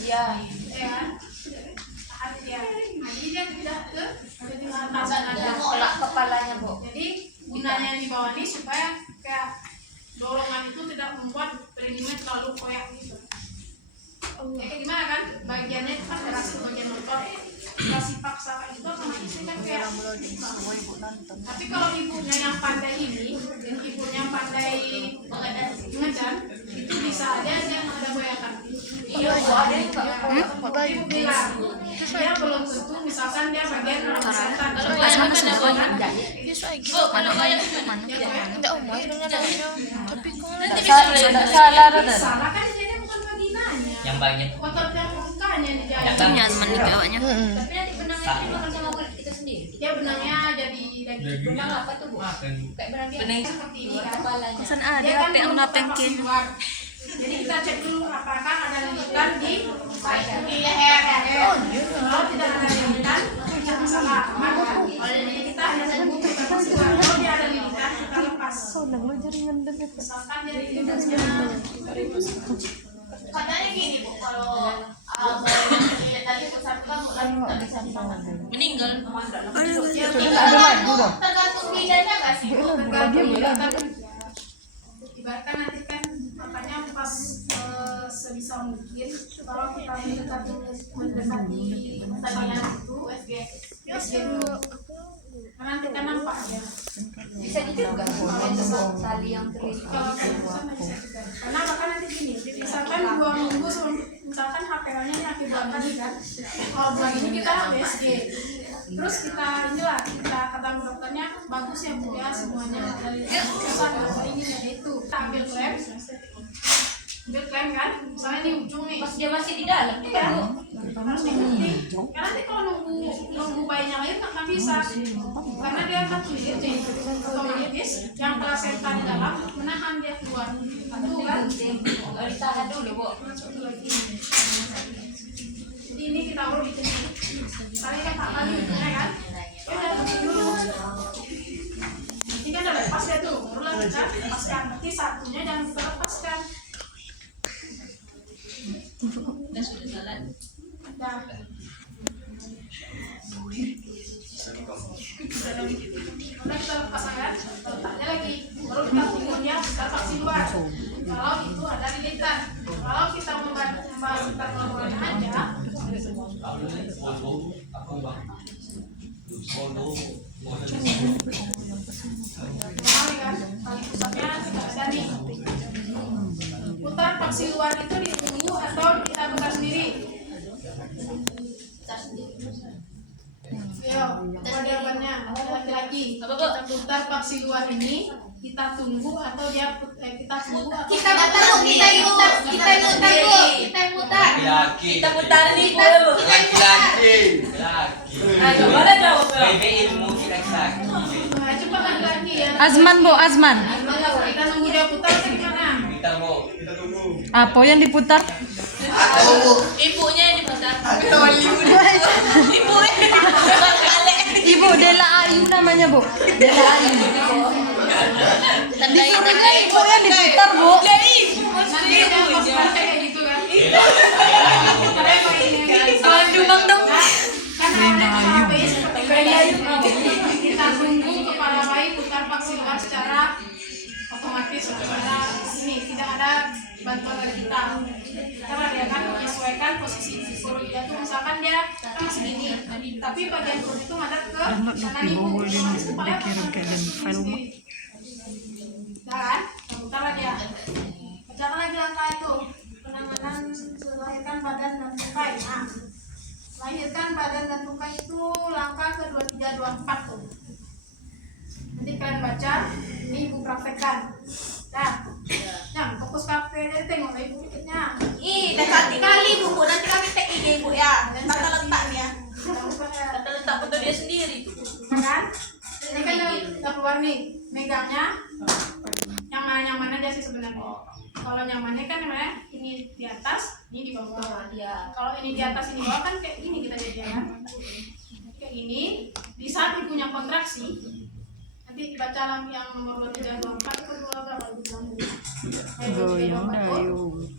Iya. Ya kan? Tahan dia. Nah, jadi dia tidak ke kepalanya, Bu. Jadi gunanya yang di bawah ini supaya kayak dorongan itu tidak membuat perineum terlalu koyak gitu. Kayak gimana kan? Bagiannya itu kan terasa bagian motor. Kasih paksa kayak gitu otomatis kan kayak. Tapi kalau ibunya yang pandai ini, ibunya pandai mengedan, itu bisa aja dia ada goyahkan. Iya, ada juga. Ibu bilang, dia belum tentu misalkan dia bagian orang kesehatan. Kalau kayak Enggak umur sebenarnya. Tapi kalau Salah kan jadi bukan vaginanya. Yang bagian Otot yang bukanya di jalan. Jangan. Nyaman nih bawahnya. Tapi nanti benangnya dimakan sama kulit kita sendiri. Ya benangnya jadi daging. Benang apa tuh, Bu? Makan. Kayak benang dia. Benang. Seperti ini kan. Kepalanya. Pesan Dia ada kan apa yang belum napengkin. terpaksa keluar. Jadi kita cek dulu apakah ada lilitan di leher. Kalau tidak ada lilitan, tidak masalah. Aman kan? Jadi kita hanya tunggu kita kasih keluar. Kalau dia ada lilitan, kita lepas. Misalkan dia lilitannya Katanya gini, Bu, kalau lihat tadi pusat kamu lagi nggak bisa dimakan. meninggal. ya Tergantung bidangnya nggak sih, Bu? tergantung lilitan. Ibaratkan nanti kan makanya pas sebisa mungkin kalau kita mendekati pertanyaan itu SG dulu karena nanti kan nampak ya Bisa juga, Bu. Kalau tali yang terlilit. kalau kayak gitu kan bisa juga karena bahkan nanti gini misalkan 2 minggu sebelum misalkan HPL-nya ini akhir bulan ini kan kalau bulan ini kita BSG terus kita inilah kita ketemu dokternya bagus ya Bu ya semuanya dari pesan bahwa ini ada itu kita ambil klaim kan misalnya ini ujung nih Pas dia masih di dalam, tuh kan, Bu? harus digunting karena nanti kalau nunggu bayinya lahir nggak bisa karena dia akan kulit nih otomatis yang plasenta di dalam menahan dia keluar itu kan Ditahan dulu, Bu. jadi ini kita urut di sini misalnya kan tak kali ya kan ya udah begini dulu ini kan udah lepas ya tuh barulah kita lepaskan nanti satunya jangan kita lepaskan nah udah kita lepas kan letaknya lagi baru kita tunggu dia kita vaksin luar kalau itu ada lilitan kalau kita membahas tentang hormonnya aja kan tali pusatnya tidak ada nih putar vaksin luar itu ditunggu atau kita putar sendiri Yo, apa jawabannya? Laki-laki. Kita putar vaksin luar ini, kita tunggu atau kita tunggu atau Kita putar, Bu. Kita yang putar, Bu. Kita yang putar. laki-laki. Kita putar nih, Bu. Laki-laki. Ayo, mana jawab? Baby ilmu laki-laki. Nah, cepat laki-laki ya. Azman Bu, Azman. Kita nunggu dia putar atau gimana? Kita mau. Apa yang diputar? Ibunya yang diputar. Ibunya. Ibu Dela Ayu namanya Bu. Dela Ayu. Disuruhnya ibu yang diputar Bu. Nanti ada pas kayak gitu kan. Putarnya kayak ini. Dumang dong. Kan ada kepala bayi seperti bayi. Kita tunggu kepala bayi putar vaksin luar secara otomatis secara ini tidak ada bantuan dari kita. Kita dia kan menyesuaikan posisi perut dia tuh misalkan dia kan masih gini, tapi bagian perut itu ada ke kanan ibu, otomatis kepala sendiri. Dan putarlah dia. Kerjakan lagi langkah itu penanganan melahirkan badan dan tukai. Nah, lahirkan badan dan tukai itu langkah ke 23, 24 tuh. Nanti kalian baca, ini ibu praktekkan. Nah, jangan fokus kafe, jadi tengok lah ibu dikitnya. Ih, udah cantik kali, Bu. Nanti kami tag IG, Bu, ya. Dan tata letaknya. Kata letak foto dia sendiri. Kan? Ini kan udah keluar nih, megangnya nyaman aja sih sebenarnya. Kalau nyamannya kan namanya ini di atas, ini di bawah. Kalau ini di atas, ini di bawah kan kayak gini kita jadinya. Kayak ini, di saat ibunya kontraksi, nanti baca yang nomor 23, 24 itu berapa?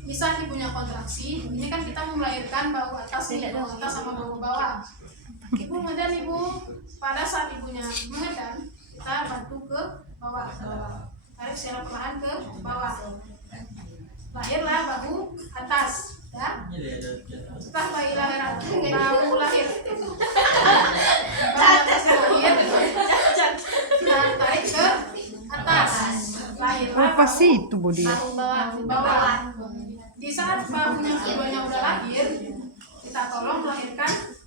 Bisa ibunya kontraksi, ini kan kita melahirkan bahu atas, nih, bahu atas sama bahu bawah. Ibu ngedan ibu. Pada saat ibunya mengedan, kita bantu ke bawah. Tarik secara perlahan ke bawah. Lahirlah bahu atas, ya. Setelah bayi lahir, bahu lahir. Bahu atasnya lahir. Kita tarik ke atas. Lahirlah Apa sih itu body? bawah. Di saat bahunya keduanya udah lahir, kita tolong melahirkan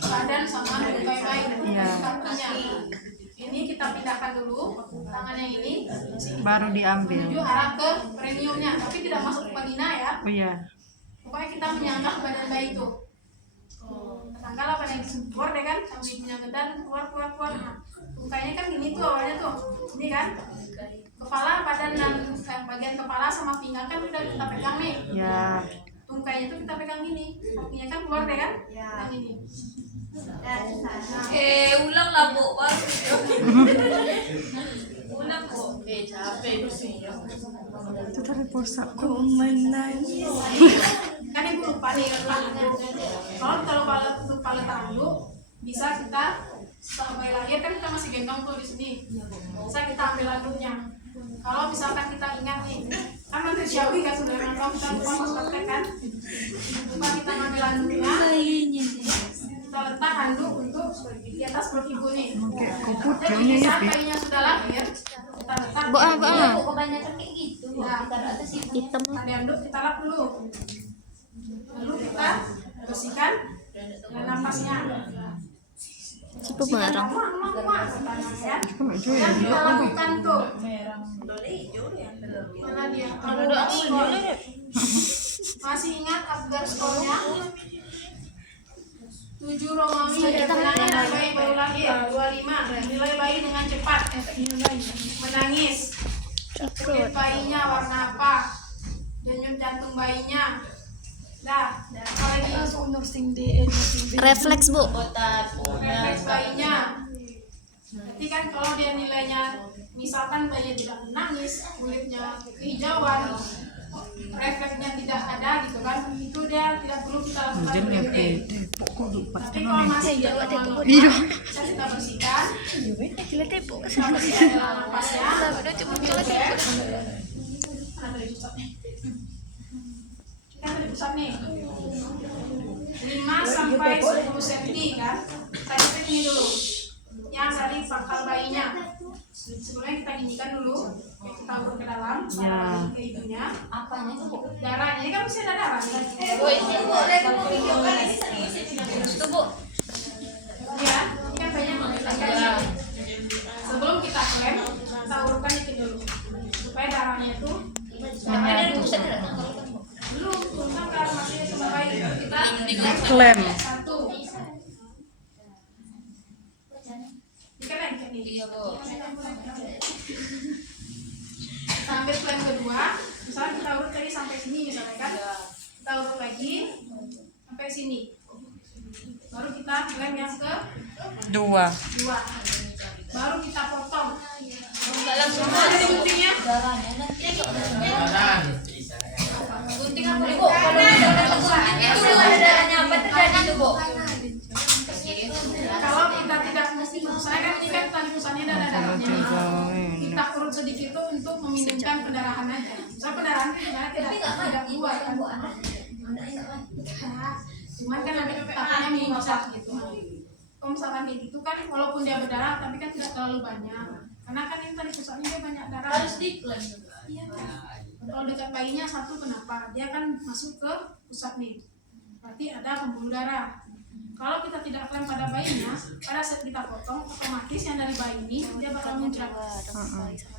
badan sama tungkai bayi dan kakinya. Ini kita pindahkan dulu tangannya ini Baru diambil. menuju arah ke perineumnya, tapi tidak masuk ke vagina ya. Oh iya. Pokoknya kita menyangga badan bayi itu. Tanggal apa yang keluar deh kan, sambil punya gedan keluar. Nah, tungkainya kan gini tuh awalnya tuh, ini kan. Kepala, badan dan bagian kepala sama pinggang kan udah kita pegang nih. Ya. Tungkainya tuh kita pegang gini, kakinya kan keluar deh kan, yang ini. Ulang lah bu. Ulang bu. Itu tadi posaku. Kan ibu lupa nih tanduk. Kalau lupa tanduk, bisa kita setelah bayi lahir kan kita masih gendong tuh di sini. Bisa kita ambil anduknya. Kalau misalkan kita ingat nih, kan nanti jauhi kan sudah memang kalau kita lupa pas praktek kan, lupa kita ngambil anduknya. Kita letak handuk untuk di atas perut ibu nih. Jadi di saat bayinya sudah lahir, kita letak. Kebanyakan kayak gitu. Hitam. Ada handuk kita lap dulu. Lalu kita bersihkan dan napasnya. Coba bareng. Yang kita lakukan tuh. Mana dia? Masih ingat Abgar skornya? 7 Romawi dan bayi baru lahir 25. Nilai bayi dengan cepat. Menangis. Kulit bayinya warna apa? Denyut jantung bayinya. Dah, apalagi Refleks bu. refleks bayinya. Nanti kan kalau dia nilainya misalkan bayinya tidak menangis, kulitnya kehijauan, refleksnya tidak ada gitu kan, itu dia tidak perlu kita lakukan BUD. Tapi kalau masih bisa kita bersihkan, kita bersihkan dalam napasnya. Kita ada pusat nih 5 sampai 10 cm kan. Kita cek ini dulu yang dari pangkal bayinya. Sebelumnya kita ginikan dulu, kita urut ke dalam, sampai ke ibunya. Darahnya ini kan bisa ada darah nih. Ya, ini kan banyak mengenai. Sebelum kita klem, kita urutkan dikit dulu supaya darahnya itu belum kan masih sama bayi. Kita Klem. 1 dikelem kayak gini. Iya bu. Kita ambil klem kedua, misalnya kita urut tadi sampai sini misalnya kan, kita urut lagi sampai sini, baru kita klem yang ke 2, baru kita potong. Ada guntingnya? Gunting apa? Itu ada darahnya apa terjadi tuh bu? Kalau kita tidak mesti, saya kan ini kan tadi pusatnya ada darahnya. Kita urut sedikit tuh untuk meminimkan pendarahan aja. Soalnya pendarahan itu sebenarnya tidak kuat kan. Cuman kan nanti takutnya mengucap gitu. Kalau misalkan kayak gitu kan, walaupun dia berdarah tapi kan tidak terlalu banyak. Karena kan ini tadi pusatnya dia banyak darah. Harus diklem. Iya kan. Kalau dekat bayinya 1 kenapa? Dia kan masuk ke pusat nih. Berarti ada pembuluh darah. Kalau kita tidak klem pada bayinya, pada saat kita potong, otomatis yang dari bayi ini dia bakal muncrat.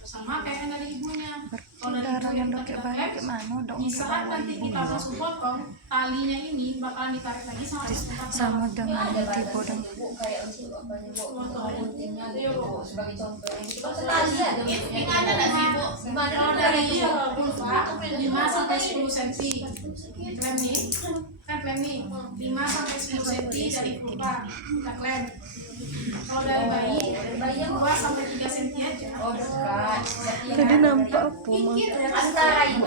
Sama kayak yang dari ibunya. Kalau dari ibu yang kita tidak klem, di saat nanti kita langsung potong, talinya ini bakalan ditarik lagi sama dengan ibu dan kalau dari vulva 5 sampai 10 cm klem nih, kan klem nih 5 sampai 10 cm dari vulva kita klem. Kalau dari bayi 2 sampai 3 cm aja. Tadi nampak apa Antara ibu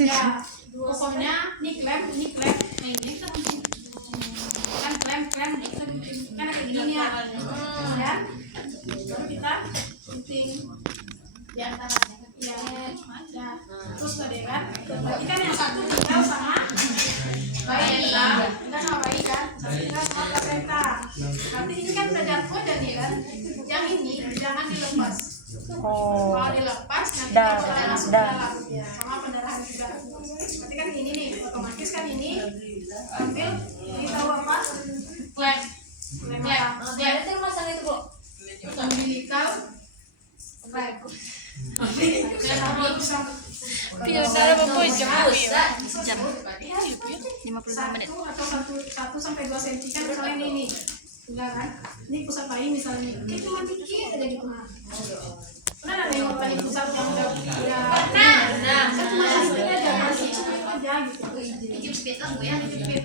Ya, pokoknya ini klem, nah ini kita kan klem kan kayak gini ya, ya. Baru kita gunting di antaranya. Ya, terus tadi kan, tadi kan yang satu tinggal sama bayi kan, kita sama bayi kan, tinggal sama placenta. Nanti ini kan udah jatuh dan nih kan, yang ini jangan dilepas. Kalau dilepas nanti kita akan masuk ke dalam, sama pendarahan juga. Berarti kan ini nih, otomatis kan ini ambil, ini tahu apa? Klep. Itu masang itu, Bu. Umbilical. Klep. Iya, cara bapak jam ya. Jam 52 menit. Satu sampai 2 cm kan misalnya ini, enggak kan? Ini pusat bayi misalnya, ini cuma dikit aja gitu mah. Pernah ada yang tadi pusat yang udah kan cuma sedikit aja, masih sedikit aja gitu. Dijepit lah bu ya, dijepit.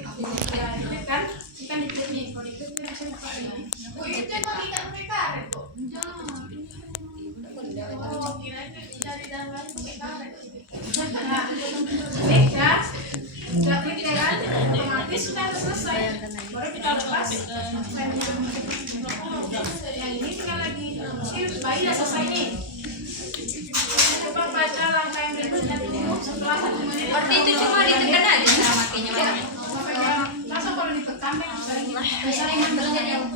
Ya, dijepit kan? Kita dijepit nih, kalau dijepit kita bisa pakai ini. Bu itu emang tidak pakai karet bu. Jangan. Oh, kira itu dari dalam pakai karet. Nah, klik ya, sudah klik ya kan, otomatis sudah selesai. Baru kita lepas. Yang ini tinggal lagi, bayi sudah selesai nih. Coba baca langkah yang berikutnya dulu. Setelah 1 menit. Berarti itu cuma ditekan aja cara matinya. Langsung kalau ditekan, misalnya yang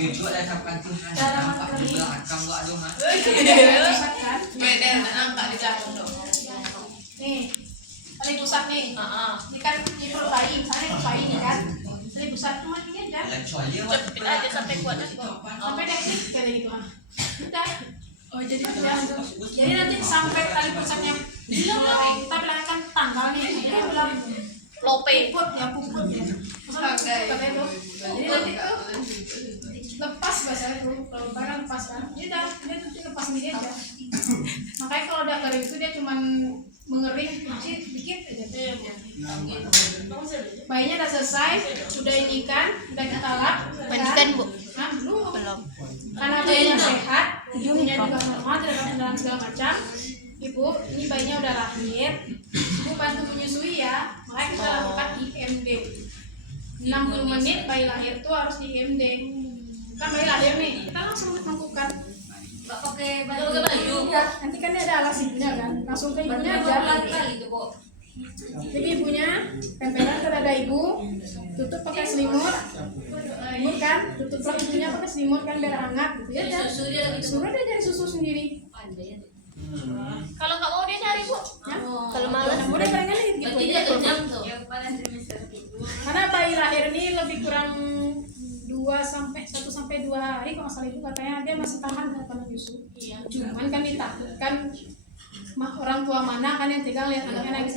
Jujur ada kapan Tuhan nampak di belakang gua aduh mah. Nih, tali pusat nih. Ini kan ini perut bayi, misalnya perut bayi nih kan. Tali pusat cuma ini aja. Lancolnya Cepet aja sampai kuat nanti. Sampai deh kayak gitu ah. Udah. Oh jadi nanti sampai tali pusatnya kita bilangkan tanggal nih. Kita bilang Lope. puput ya. Jadi nanti tuh lepas bahasa itu, kalau barang lepas kan, dia tuh lepas sendiri aja. Makanya kalau udah kering itu dia cuman mengering dikit aja. Bayinya udah selesai, udah ini kan, udah kita lap. Mandikan, Bu? Nah, belum. Belum. Karena bayinya sehat, ibunya juga normal, tidak ada kendala segala macam. Ibu, ini bayinya udah lahir, ibu bantu menyusui ya, makanya kita lakukan IMD. 60 menit bayi lahir tuh harus di IMD. Kan bayi lahir nih, kita langsung lakukan. Nggak pakai Pakai baju. Ya, nanti kan dia ada alas ibunya kan, langsung ke ibunya aja. kali itu, Bu. Jadi ibunya tempelan ke dada ibu, tutup pakai selimut kan, tutup lagi ibunya pakai selimut kan biar hangat gitu ya. Suruh dia cari susu sendiri. Kalau nggak mau dia nyari bu. Ya. Kalau malas, Udah kayaknya gitu Berarti dia aja. kenyang tuh. Yang paling trimester. Karena bayi lahir ini lebih kurang 1 sampai 2 hari kalau nggak salah itu katanya dia masih tahan karena nyusu. Cuman kan ditakutkan orang tua mana kan yang tinggal lihat anaknya nangis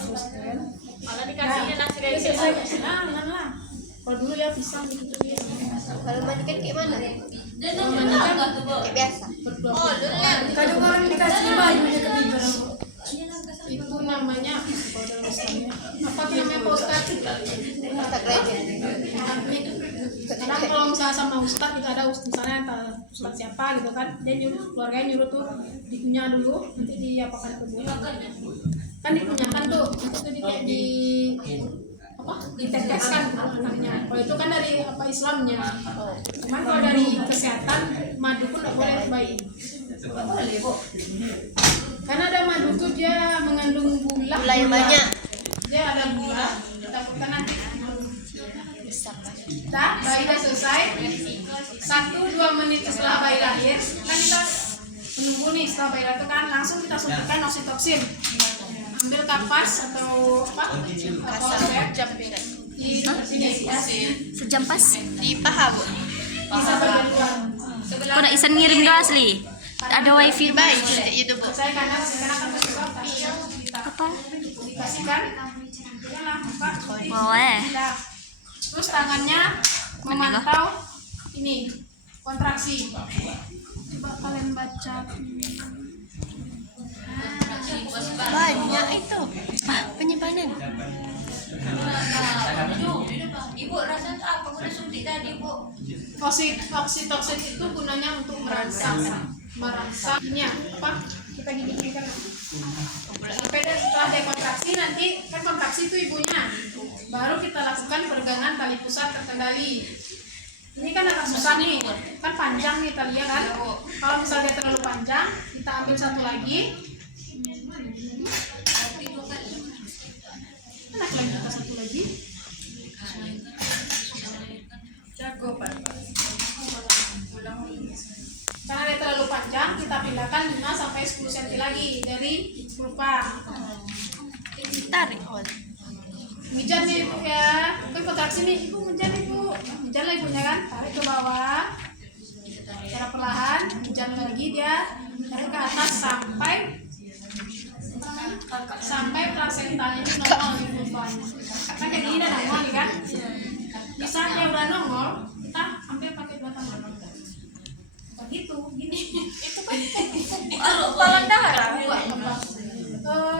terus kan. Malah dikasihnya nasi dari sini. Jangan lah. Kalau dulu ya pisang gitu ya. kalau mandikan kayak mana? Dan nggak tuh, Bu. Kayak biasa. Oh, dulu. Kadang orang dikasih bajunya ke bibir. Itu namanya kalau dalam Islamnya apa tuh namanya Pak Ustadz? Ustaz Regen. Karena kalau misalnya sama Ustadz itu ada misalnya entah Ustadz siapa gitu kan, dia nyuruh keluarganya nyuruh tuh dikunyah dulu, nanti diapakan ke bumi kan dikunyakan tuh, itu di apa diteteskan anaknya. Kalau itu kan dari apa Islamnya. Cuman kalau dari kesehatan madu pun nggak boleh bayi. Karena ada madu tuh dia mengandung gula. Gula yang banyak. Dia ada gula. Takutkan nanti. Nah, bayi udah selesai. 1-2 menit setelah bayi lahir, kan kita menunggu nih setelah bayi lahir kan langsung kita suntikan oksitoksin. Ambil kapas atau apa? Atau jam di sini ya. Sejam pas. Di paha, Bu. Bisa bagian luar. Kau nak isan ngirim do asli. Ada wifi Baik, itu, Bu. Saya karena kan tersuap kita apa? dikasihkan. Itulah buka. Boleh. Nah, terus tangannya memantau ini kontraksi. Coba kalian baca. Banyak itu. Penyimpanan. Ibu rasanya apa? Udah suntik tadi, Bu. Oksitoksin itu gunanya untuk merangsang merangsangnya apa kita gini kan sampai dan setelah dekontraksi nanti kan kontraksi itu ibunya baru kita lakukan peregangan tali pusat terkendali. Ini kan agak susah nih, kan panjang nih talinya kan. Kalau misalnya terlalu panjang, kita ambil satu lagi. Enak lagi kita satu lagi. Jago Pak. Karena dia terlalu panjang, kita pindahkan 5 sampai 10 cm lagi dari pelupa. Tarik. Mijan nih ibu ya, kan kontraksi nih ibu, mijan ibu, mijan lah ibunya kan, tarik ke bawah, secara perlahan, mijan lagi dia, tarik ke atas sampai plasentanya ini nongol di pulpanya. Karena kayak gini udah nongol nih kan, di saat dia udah nongol, kita ambil pakai dua tangan. Begitu, gini. Itu kan Gumpalan darah.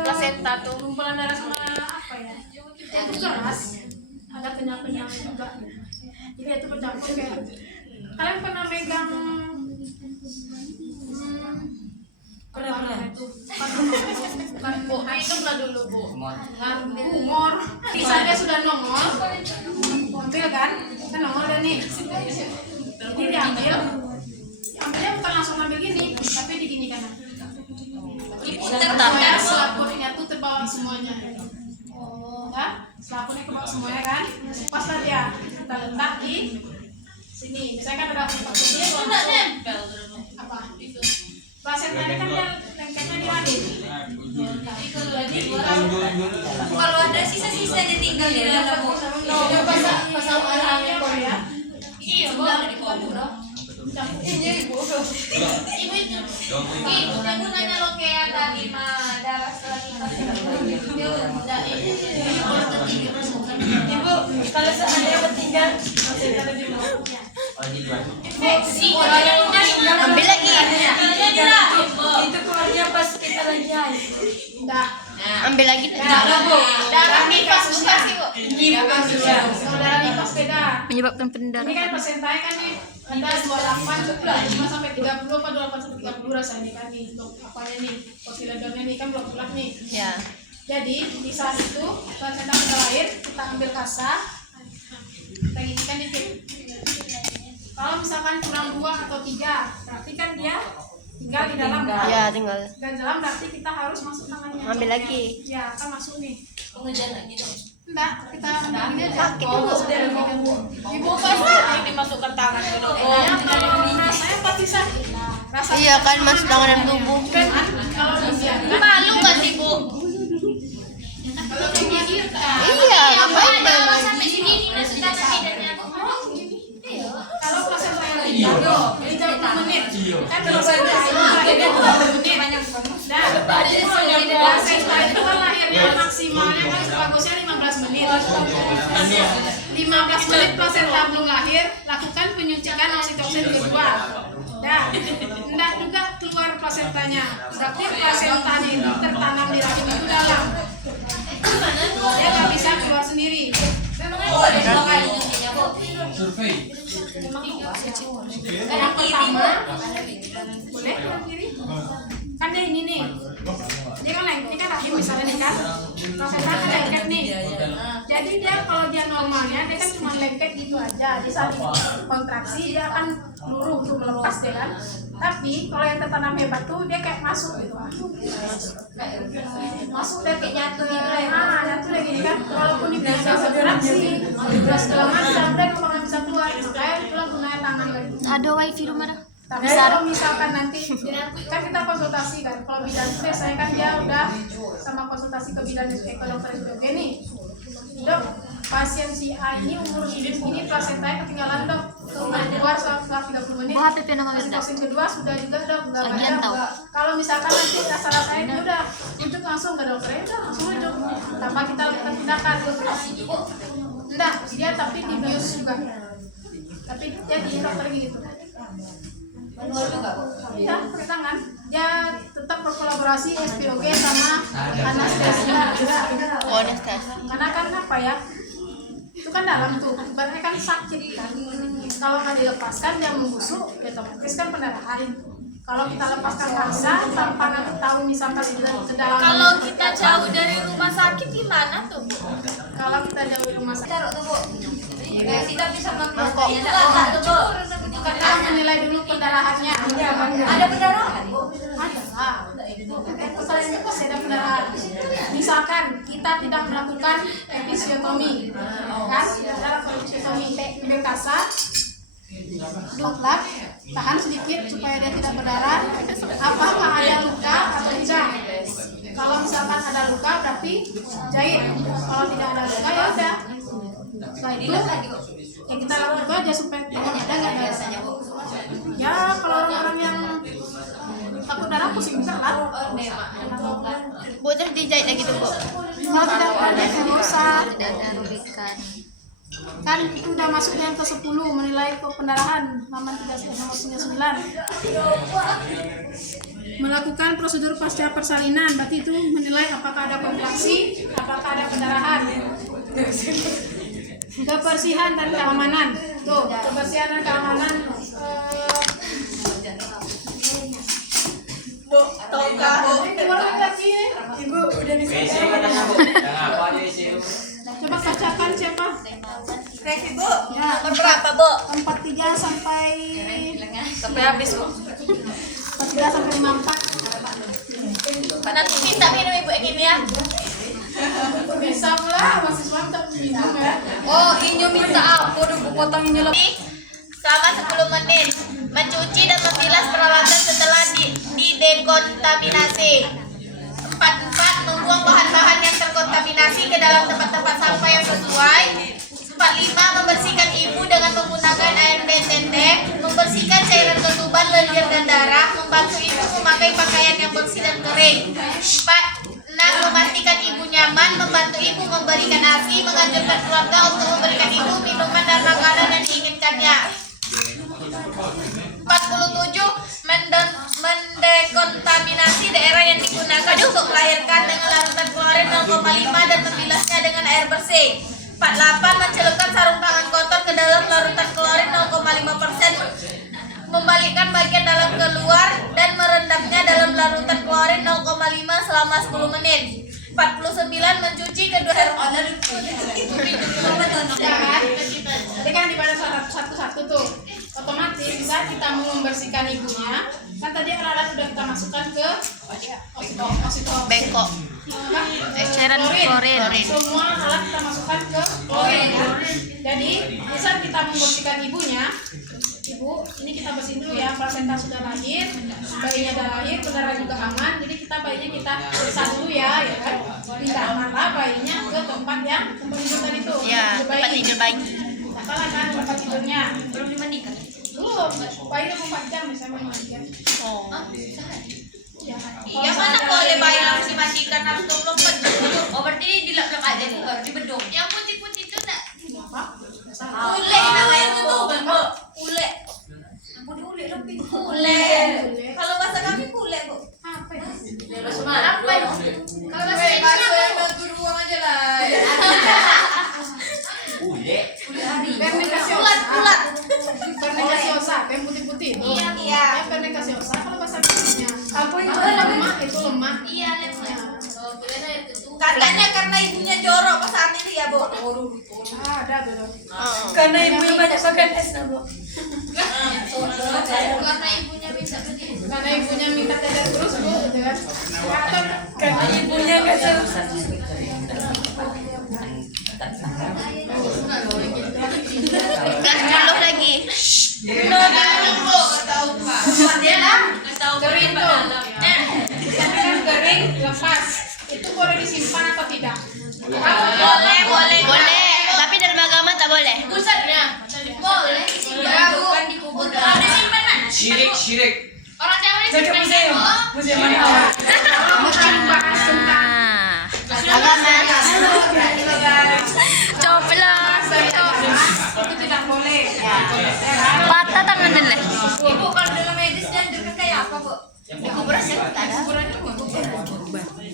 Plasenta tuh gumpalan darah sama apa ya? Itu keras, ada kenyal-kenyal juga. Jadi itu bercampur kayak. Kalian pernah megang bukan bu, minumlah dulu bu. Humor. Misalnya sudah nongol, ambil kan nongol dan nih. Jadi diambil, ambilnya bukan langsung ambil gini, tapi diginikan. Biar selaputnya tuh terbawa semuanya. Ya, selaputnya ke bawah semuanya kan. Paslah dia, kita letak di sini. Misalnya kan ada ini sudah nempel apa? Plasenta ini kan dia lengketnya di radit. Kalau ada sisa-sisa dia tinggal di dalam Pasal airnya ya. Iya, boleh di kodok. Ibu itu aku nanya lo kayak tadi mah darah setelah kita Ibu, kalau seandainya bertinggal, Ambil lagi. itu keluarnya pas kita lagi air. Enggak. Ambil lagi. Darah nifas bukan sih kok. Bukan juga. Kalau darah nifas beda. Menyebabkan Ini pendarahan. kan persentanya kan nih ada 28 juga 5 sampai 30 apa 28 sampai 30 rasanya kan nih untuk apanya nih posiledonnya nih kan belum bulat nih. Ya. Jadi di saat itu persentase kita lahir kita ambil kasa kita ginikan dikit. Kalau misalkan kurang 2 atau 3 berarti kan dia tinggal di dalam kan? Ya, tinggal. Dan dalam berarti kita harus masuk tangannya. Ambil lagi. Ya, kan masuk nih. Pengejar lagi dong. Enggak, kita ambil ini aja. Sakit dulu. Ibu Dimasukkan tangan dulu. kalau rasanya pasti sakit. Rasa Iya kan, masuk tangan dalam tubuh. kalau dibiarkan Malu nggak sih bu? kalau dibiarkan Iya, ngapain darah memang? sampai sini ini masuk dalam bidannya. kalau plasenta yang tinggal jadi 30 menit kan plasenta itu lahirnya 30 menit nah plasenta itu kan lahirnya maksimalnya kan bagusnya 15 menit 15 menit plasenta belum lahir lakukan penyuntikan oksitosin kedua nah hendak juga keluar plasentanya berarti plasentanya itu tertanam di rahim itu dalam dia nggak bisa keluar sendiri. Survei. Yang pertama, boleh yang kiri? Kan dia ini nih, dia kan lengket, ini kan rahim misalnya nih kan, plasenta kan lengket nih. Jadi dia kalau dia normalnya dia kan cuma lengket gitu aja. Di saat kontraksi dia akan luruh tuh melepas dia kan. Tapi kalau yang tertanam hebat tuh dia kayak masuk gitu. Masuk dia kayak nyatu gitu ya. Nah, nyatu lagi nih kan. Walaupun dia bisa kontraksi, udah segala macam dan nggak bisa keluar. Makanya pulang gunakan tangan lagi. Ada wifi rumah dah. Tapi kalau misalkan nanti kan kita konsultasi kan, kalau bidan itu biasanya kan dia udah sama konsultasi ke bidan ke dokter itu oke nih, dok pasien si A ini umur ini plasentanya ketinggalan dok, keluar setelah 30 menit. Oksitosin kedua sudah juga dok, nggak ada. Kalau misalkan nanti rasa-rasanya itu udah untuk langsung ke dokter ya udah langsung aja tanpa kita lakukan tindakan. Enggak, dia tapi dibius juga, tapi dia di dokter gitu. Iya, pakai tangan. Dia tetap berkolaborasi SPOG sama anestesia. Oh, anestesi. Karena kan apa ya? Itu kan dalam tuh, ibaratnya kan sakit kan. Kalau nggak dilepaskan dia membusuk, ya otomatis kan pendarahan. Kalau kita lepaskan paksa tanpa nanti tahu misalkan ke dalam. Kalau kita jauh dari rumah sakit gimana tuh? Kalau kita jauh dari rumah sakit, Taruh tuh Bu. Ya, kita bisa mengkonsumsi tuh Bu. kita menilai dulu pendarahannya. Ada pendarahan Bu. Ada lah. Pertanyaan itu pasti ada pendarahan. Misalkan kita tidak melakukan episiotomi, kan? Dalam episiotomi lebih kasar, duklat, tahan sedikit supaya dia tidak berdarah. Apakah ada luka atau tidak? Kalau misalkan ada luka berarti jahit. Kalau tidak ada luka ya udah. Setelah itu yang kita lakukan aja supaya tidak ada nggak darah. Ya kalau orang-orang yang takut darah pusing bisa lah. Bu terus dijahit lagi tuh Bu. Kalau tidak ada dosa, Tidak ada rubikan. kan itu udah masuk yang ke-10 menilai pendarahan halaman 39. Melakukan prosedur pasca persalinan berarti itu menilai apakah ada kontraksi, apakah ada pendarahan. Kebersihan dan keamanan. Tuh, kebersihan dan keamanan Bu, tahukah Bu? keluar lagi. Ibu udah bisa. Coba bacakan siapa? Review Bu. Ya, Berapa Bu? 43 sampai Habis Bu. 43 sampai 54. Nanti minta minum Ibu Ekin ya. Bisa pula mahasiswa minta minum ya. Oh, Inyo minta apa? Udah Bu potong Inyo lebih. Selama 10 menit mencuci dan membilas peralatan setelah didekontaminasi. 44 membuang bahan-bahan yang terkontaminasi ke dalam tempat-tempat sampah yang sesuai. 45 membersihkan ibu dengan menggunakan air betende, membersihkan cairan ketuban, lendir dan darah, membantu ibu memakai pakaian yang bersih dan kering. 46 memastikan ibu nyaman, membantu ibu memberikan ASI, menganjurkan keluarga untuk memberikan ibu minuman dan makanan yang diinginkannya. 47 mendekontaminasi daerah yang digunakan untuk melahirkan dengan larutan klorin 0,5 dan membilasnya dengan air bersih. 48 mencelupkan sarung tangan kotor ke dalam larutan klorin 0,5%, membalikkan bagian dalam keluar dan merendamnya dalam larutan klorin 0,5 selama 10 menit. 49 mencuci kedua Dengan dibaca satu-satu tuh otomatis bisa kita mau membersihkan ibunya. Kan tadi alat-alat udah kita masukkan ke Bengkok. Cairan klorin. Semua alat kita masukkan ke klorin kan. Jadi bisa kita membersihkan ibunya. Ibu, ini kita bersihin dulu ya, plasenta sudah lahir, bayinya udah lahir, udara juga aman, jadi bayinya kita periksa dulu ya kan. Pindahkanlah bayinya ke tempat tidur tadi tuh. Ya, tempat tidur bayi. Apalah kan tempat tidurnya. belum dimandikan. Belum, bayi udah 4 jam bisa mandikan. Oh. Iya mana boleh bayi harus dimandikan harus 24 jam. Oh berarti dilap-lap aja tuh baru dibedung. Yang putih-putih itu enggak? Ule namanya itu tuh, Bu. Ule. Ule lebih. Ule. Kalau bahasa kami ule, Bu. Apa ya? Apa itu? Kalau bahasa Indonesia yang batu ruang aja lah. Bulat. Pernecasiosa, yang putih-putih. Iya. Yang pernecasiosa kalau bahasa Indonesia. Apa itu? Lemah, itu lemah. Iya, lemah. Katanya karena ibunya jorok pas saat itu ya, Bu. Ada tuh. Karena ibunya banyak makan es nah, Bu. Karena ibunya bisa begini. Karena ibunya minta dada terus bu, gitu kan? Karena ibunya nggak selesai. Kelas 10 lagi. Kering tuh. Tapi kan kering, lepas. Itu boleh disimpan atau tidak? Boleh. Tapi dalam agama tak boleh. Pusatnya. Boleh disimpan. Bukan dikubur. Kalau disimpan kan? Syirik. Orang Jawa Jadi disimpan. museum. Museum mana? Bukan bahas tentang Agama. Coplos. itu tidak boleh. Patah tangan dulu. Ibu kalau dalam medis dianjurkan kayak apa, Bu? Dikubur aja.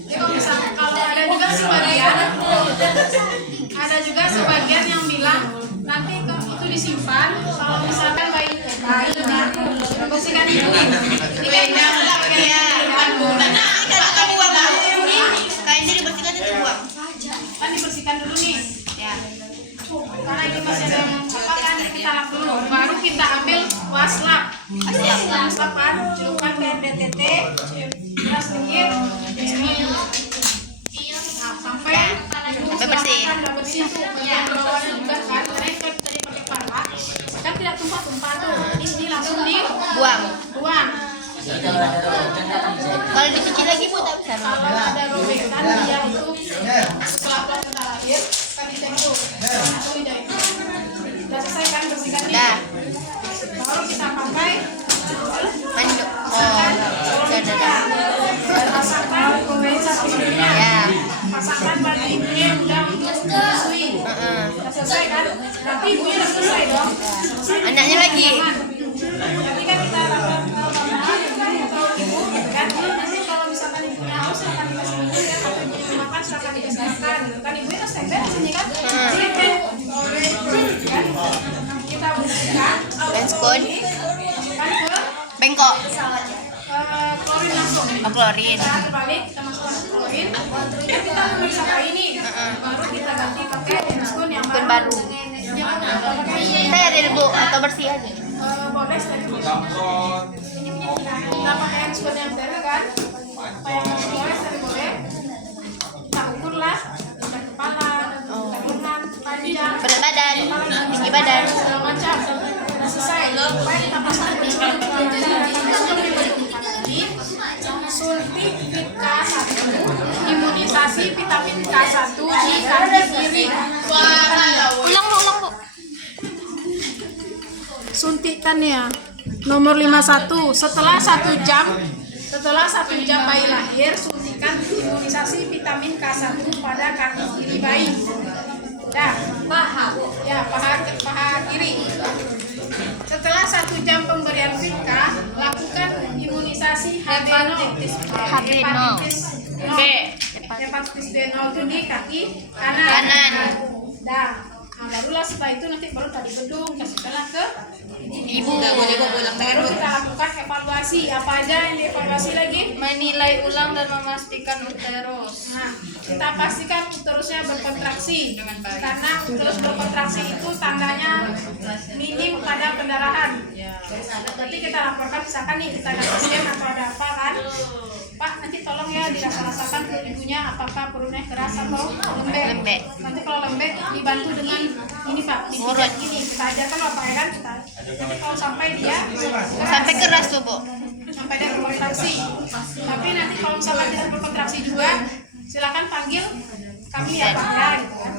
Jadi kalau misalnya kalau ada juga sebagian yang bilang nanti itu disimpan kalau misalkan bayinya membersihkan ibu. Ini Beda lah ya. Pak kamu buang dulu. Kainnya dibersihkan itu buang. Kan dibersihkan dulu nih. Ya. Karena ini masih ada yang apa kan kita lap dulu. Baru kita ambil waslap. Waslap kan celupkan ke DTT. Beras dikit. Nah, sampai bersih. Udah bersih tuh. Bagian bawahnya juga kan. Karena itu tadi pakai parah. Kan tidak tumpah-tumpah tuh. Ini langsung Buang. buang. Kalau dicuci lagi Bu tak bisa. Kalau ada robekan dia itu setelah kita lahir kan ditengok itu tidak itu udah selesai kan bersihkan nih Dah. baru kita pakai Manduk. dan pasangkan pembersih sapinya Ya. pasangkan pada ibunya udah untuk menyusui udah selesai kan tapi ibunya udah selesai dong. Anaknya lagi. Tapi kan kita lakukan atau ibu kan nanti kalau misalkan ibunya haus silakan dikasih minum ya kalau ibunya mau makan silakan dikasih makan kan ibunya kan standby di sini kan kan kita bersihkan Benskon. masukkan ke Bengkok. klorin langsung Klorin. kita terbalik kita masukkan ke klorin dan kita memeriksa kain ini baru kita ganti pakai benskon yang Bengkok baru baru. jangan pakai Steril Bu atau bersih aja. boleh steril kita pakai handphone yang steril kan apa yang boleh steril boleh kita ukur lah kita kepala kandungan panjang Berat badan, tinggi badan. segala macam udah selesai supaya kita pasang handphone suntik vit K1 imunisasi vitamin K1 di kaki kiri Ulang Bu. suntikan ya nomor 51 setelah 1 jam bayi lahir suntikan imunisasi vitamin K1 pada kaki kiri bayi paha kiri setelah 1 jam pemberian vit K lakukan imunisasi hepatitis B0 itu di kaki kanan. Nah, barulah setelah itu nanti baru tadi gedung kasihkanlah ke ibu. Baru kita lakukan evaluasi apa aja yang dievaluasi lagi? Menilai ulang dan memastikan uterus. Nah, kita pastikan uterusnya berkontraksi karena uterus berkontraksi itu tandanya minim pada pendarahan. Nanti kita laporkan misalkan nih kita ada pasien atau ada apa kan? Pak nanti tolong ya dirasa-rasakan perut ibunya apakah perutnya keras atau lembek. Nanti kalau lembek dibantu dengan ini Pak, dipijat gini. Kita ajarkan apa ya kan? Nanti kalau sampai dia Sampai keras tuh Bu. sampai dia berkontraksi. Tapi nanti kalau misalkan tidak berkontraksi juga, silakan panggil kami ya Pak ya gitu kan.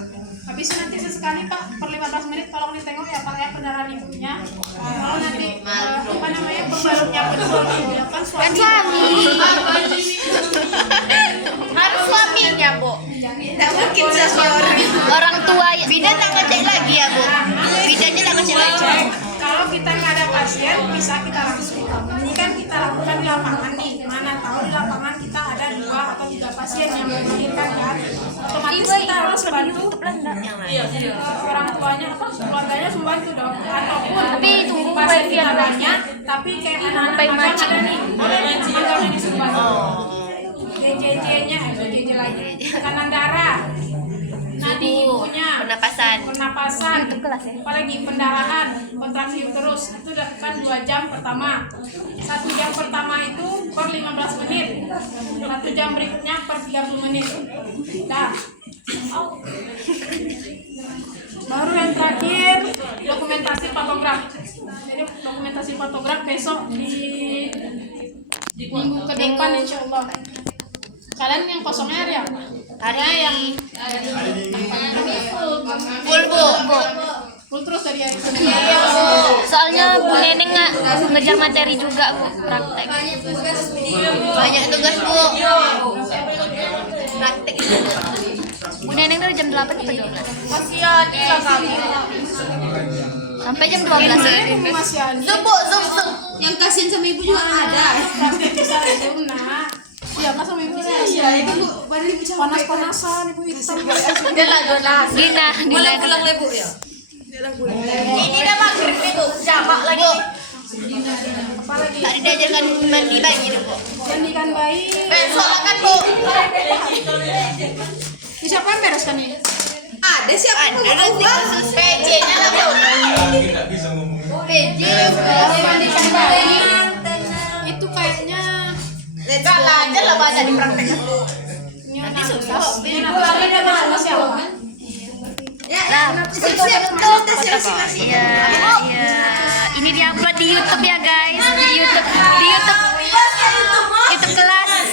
Habis itu nanti sesekali Pak per 15 menit tolong ditengok ya Pak ya pendarahan ibunya. Kalau nanti apa namanya pembalutnya betul dilakukan suami. Harus suaminya Bu. Tidak mungkin seseorang. Orang tua bidan tak ngecek lagi ya Bu. Bidannya tak ngecek lagi. Kalau kita nggak ada pasien bisa kita langsung. Ini kan kita lakukan di lapangan nih. Mana tahu di lapangan kita ada 2 atau 3 pasien yang melahirkan kan. Otomatis kita harus bantu orang tuanya apa keluarganya membantu dong. Ataupun pasien kita banyak tapi kayak anak-anak magang ada nih. Boleh magang ini semua. JJJ-nya JJJ lagi. Tekanan darah. Nadi ibunya, pernapasan, apalagi pendarahan, kontraksi uterus itu dilakukan 2 jam pertama. 1 jam pertama itu per 15 menit, 1 jam berikutnya per 30 menit. Nah, baru yang terakhir dokumentasi patograf. Jadi dokumentasi patograf besok di minggu ke depan insya Allah. Kalian yang kosongnya hari apa? Hari yang full Bu. full terus dari hari ke Soalnya Bu Neneng nggak ngejar materi juga Bu, praktek. Banyak tugas Bu. Praktek itu Bu. Bu Neneng dari jam 8 sampai 12. Kasihan kita kami. Sampai jam 12. masih ada. Zoom. Yang kasihan sama ibu juga ada. Tapi bisa zoom nak. Iya kan sama ibu saya. Iya, itu Bu, badan ibu capek. Panas-panasan ibu hitam. Dina. Pulang lebu ya. Ini dah maghrib itu jamak lagi. Apa Apalagi Tadi diajarkan mandi bayi gitu bu. mandikan bayi. Besok makan bu. Siapa yang bereskan ini? Ada siapa yang mau khusus PC-nya lah bu. Tidak bisa ngomong. PC. Mandikan bayi. Itu kayaknya Enggak lah aja lah banyak di prakteknya bu. nanti susah. Ibu lagi ada masalah siapa? Siap-siap betul tes masing-masing. Iya, iya. Ini diupload di YouTube ya guys. Di YouTube kelas.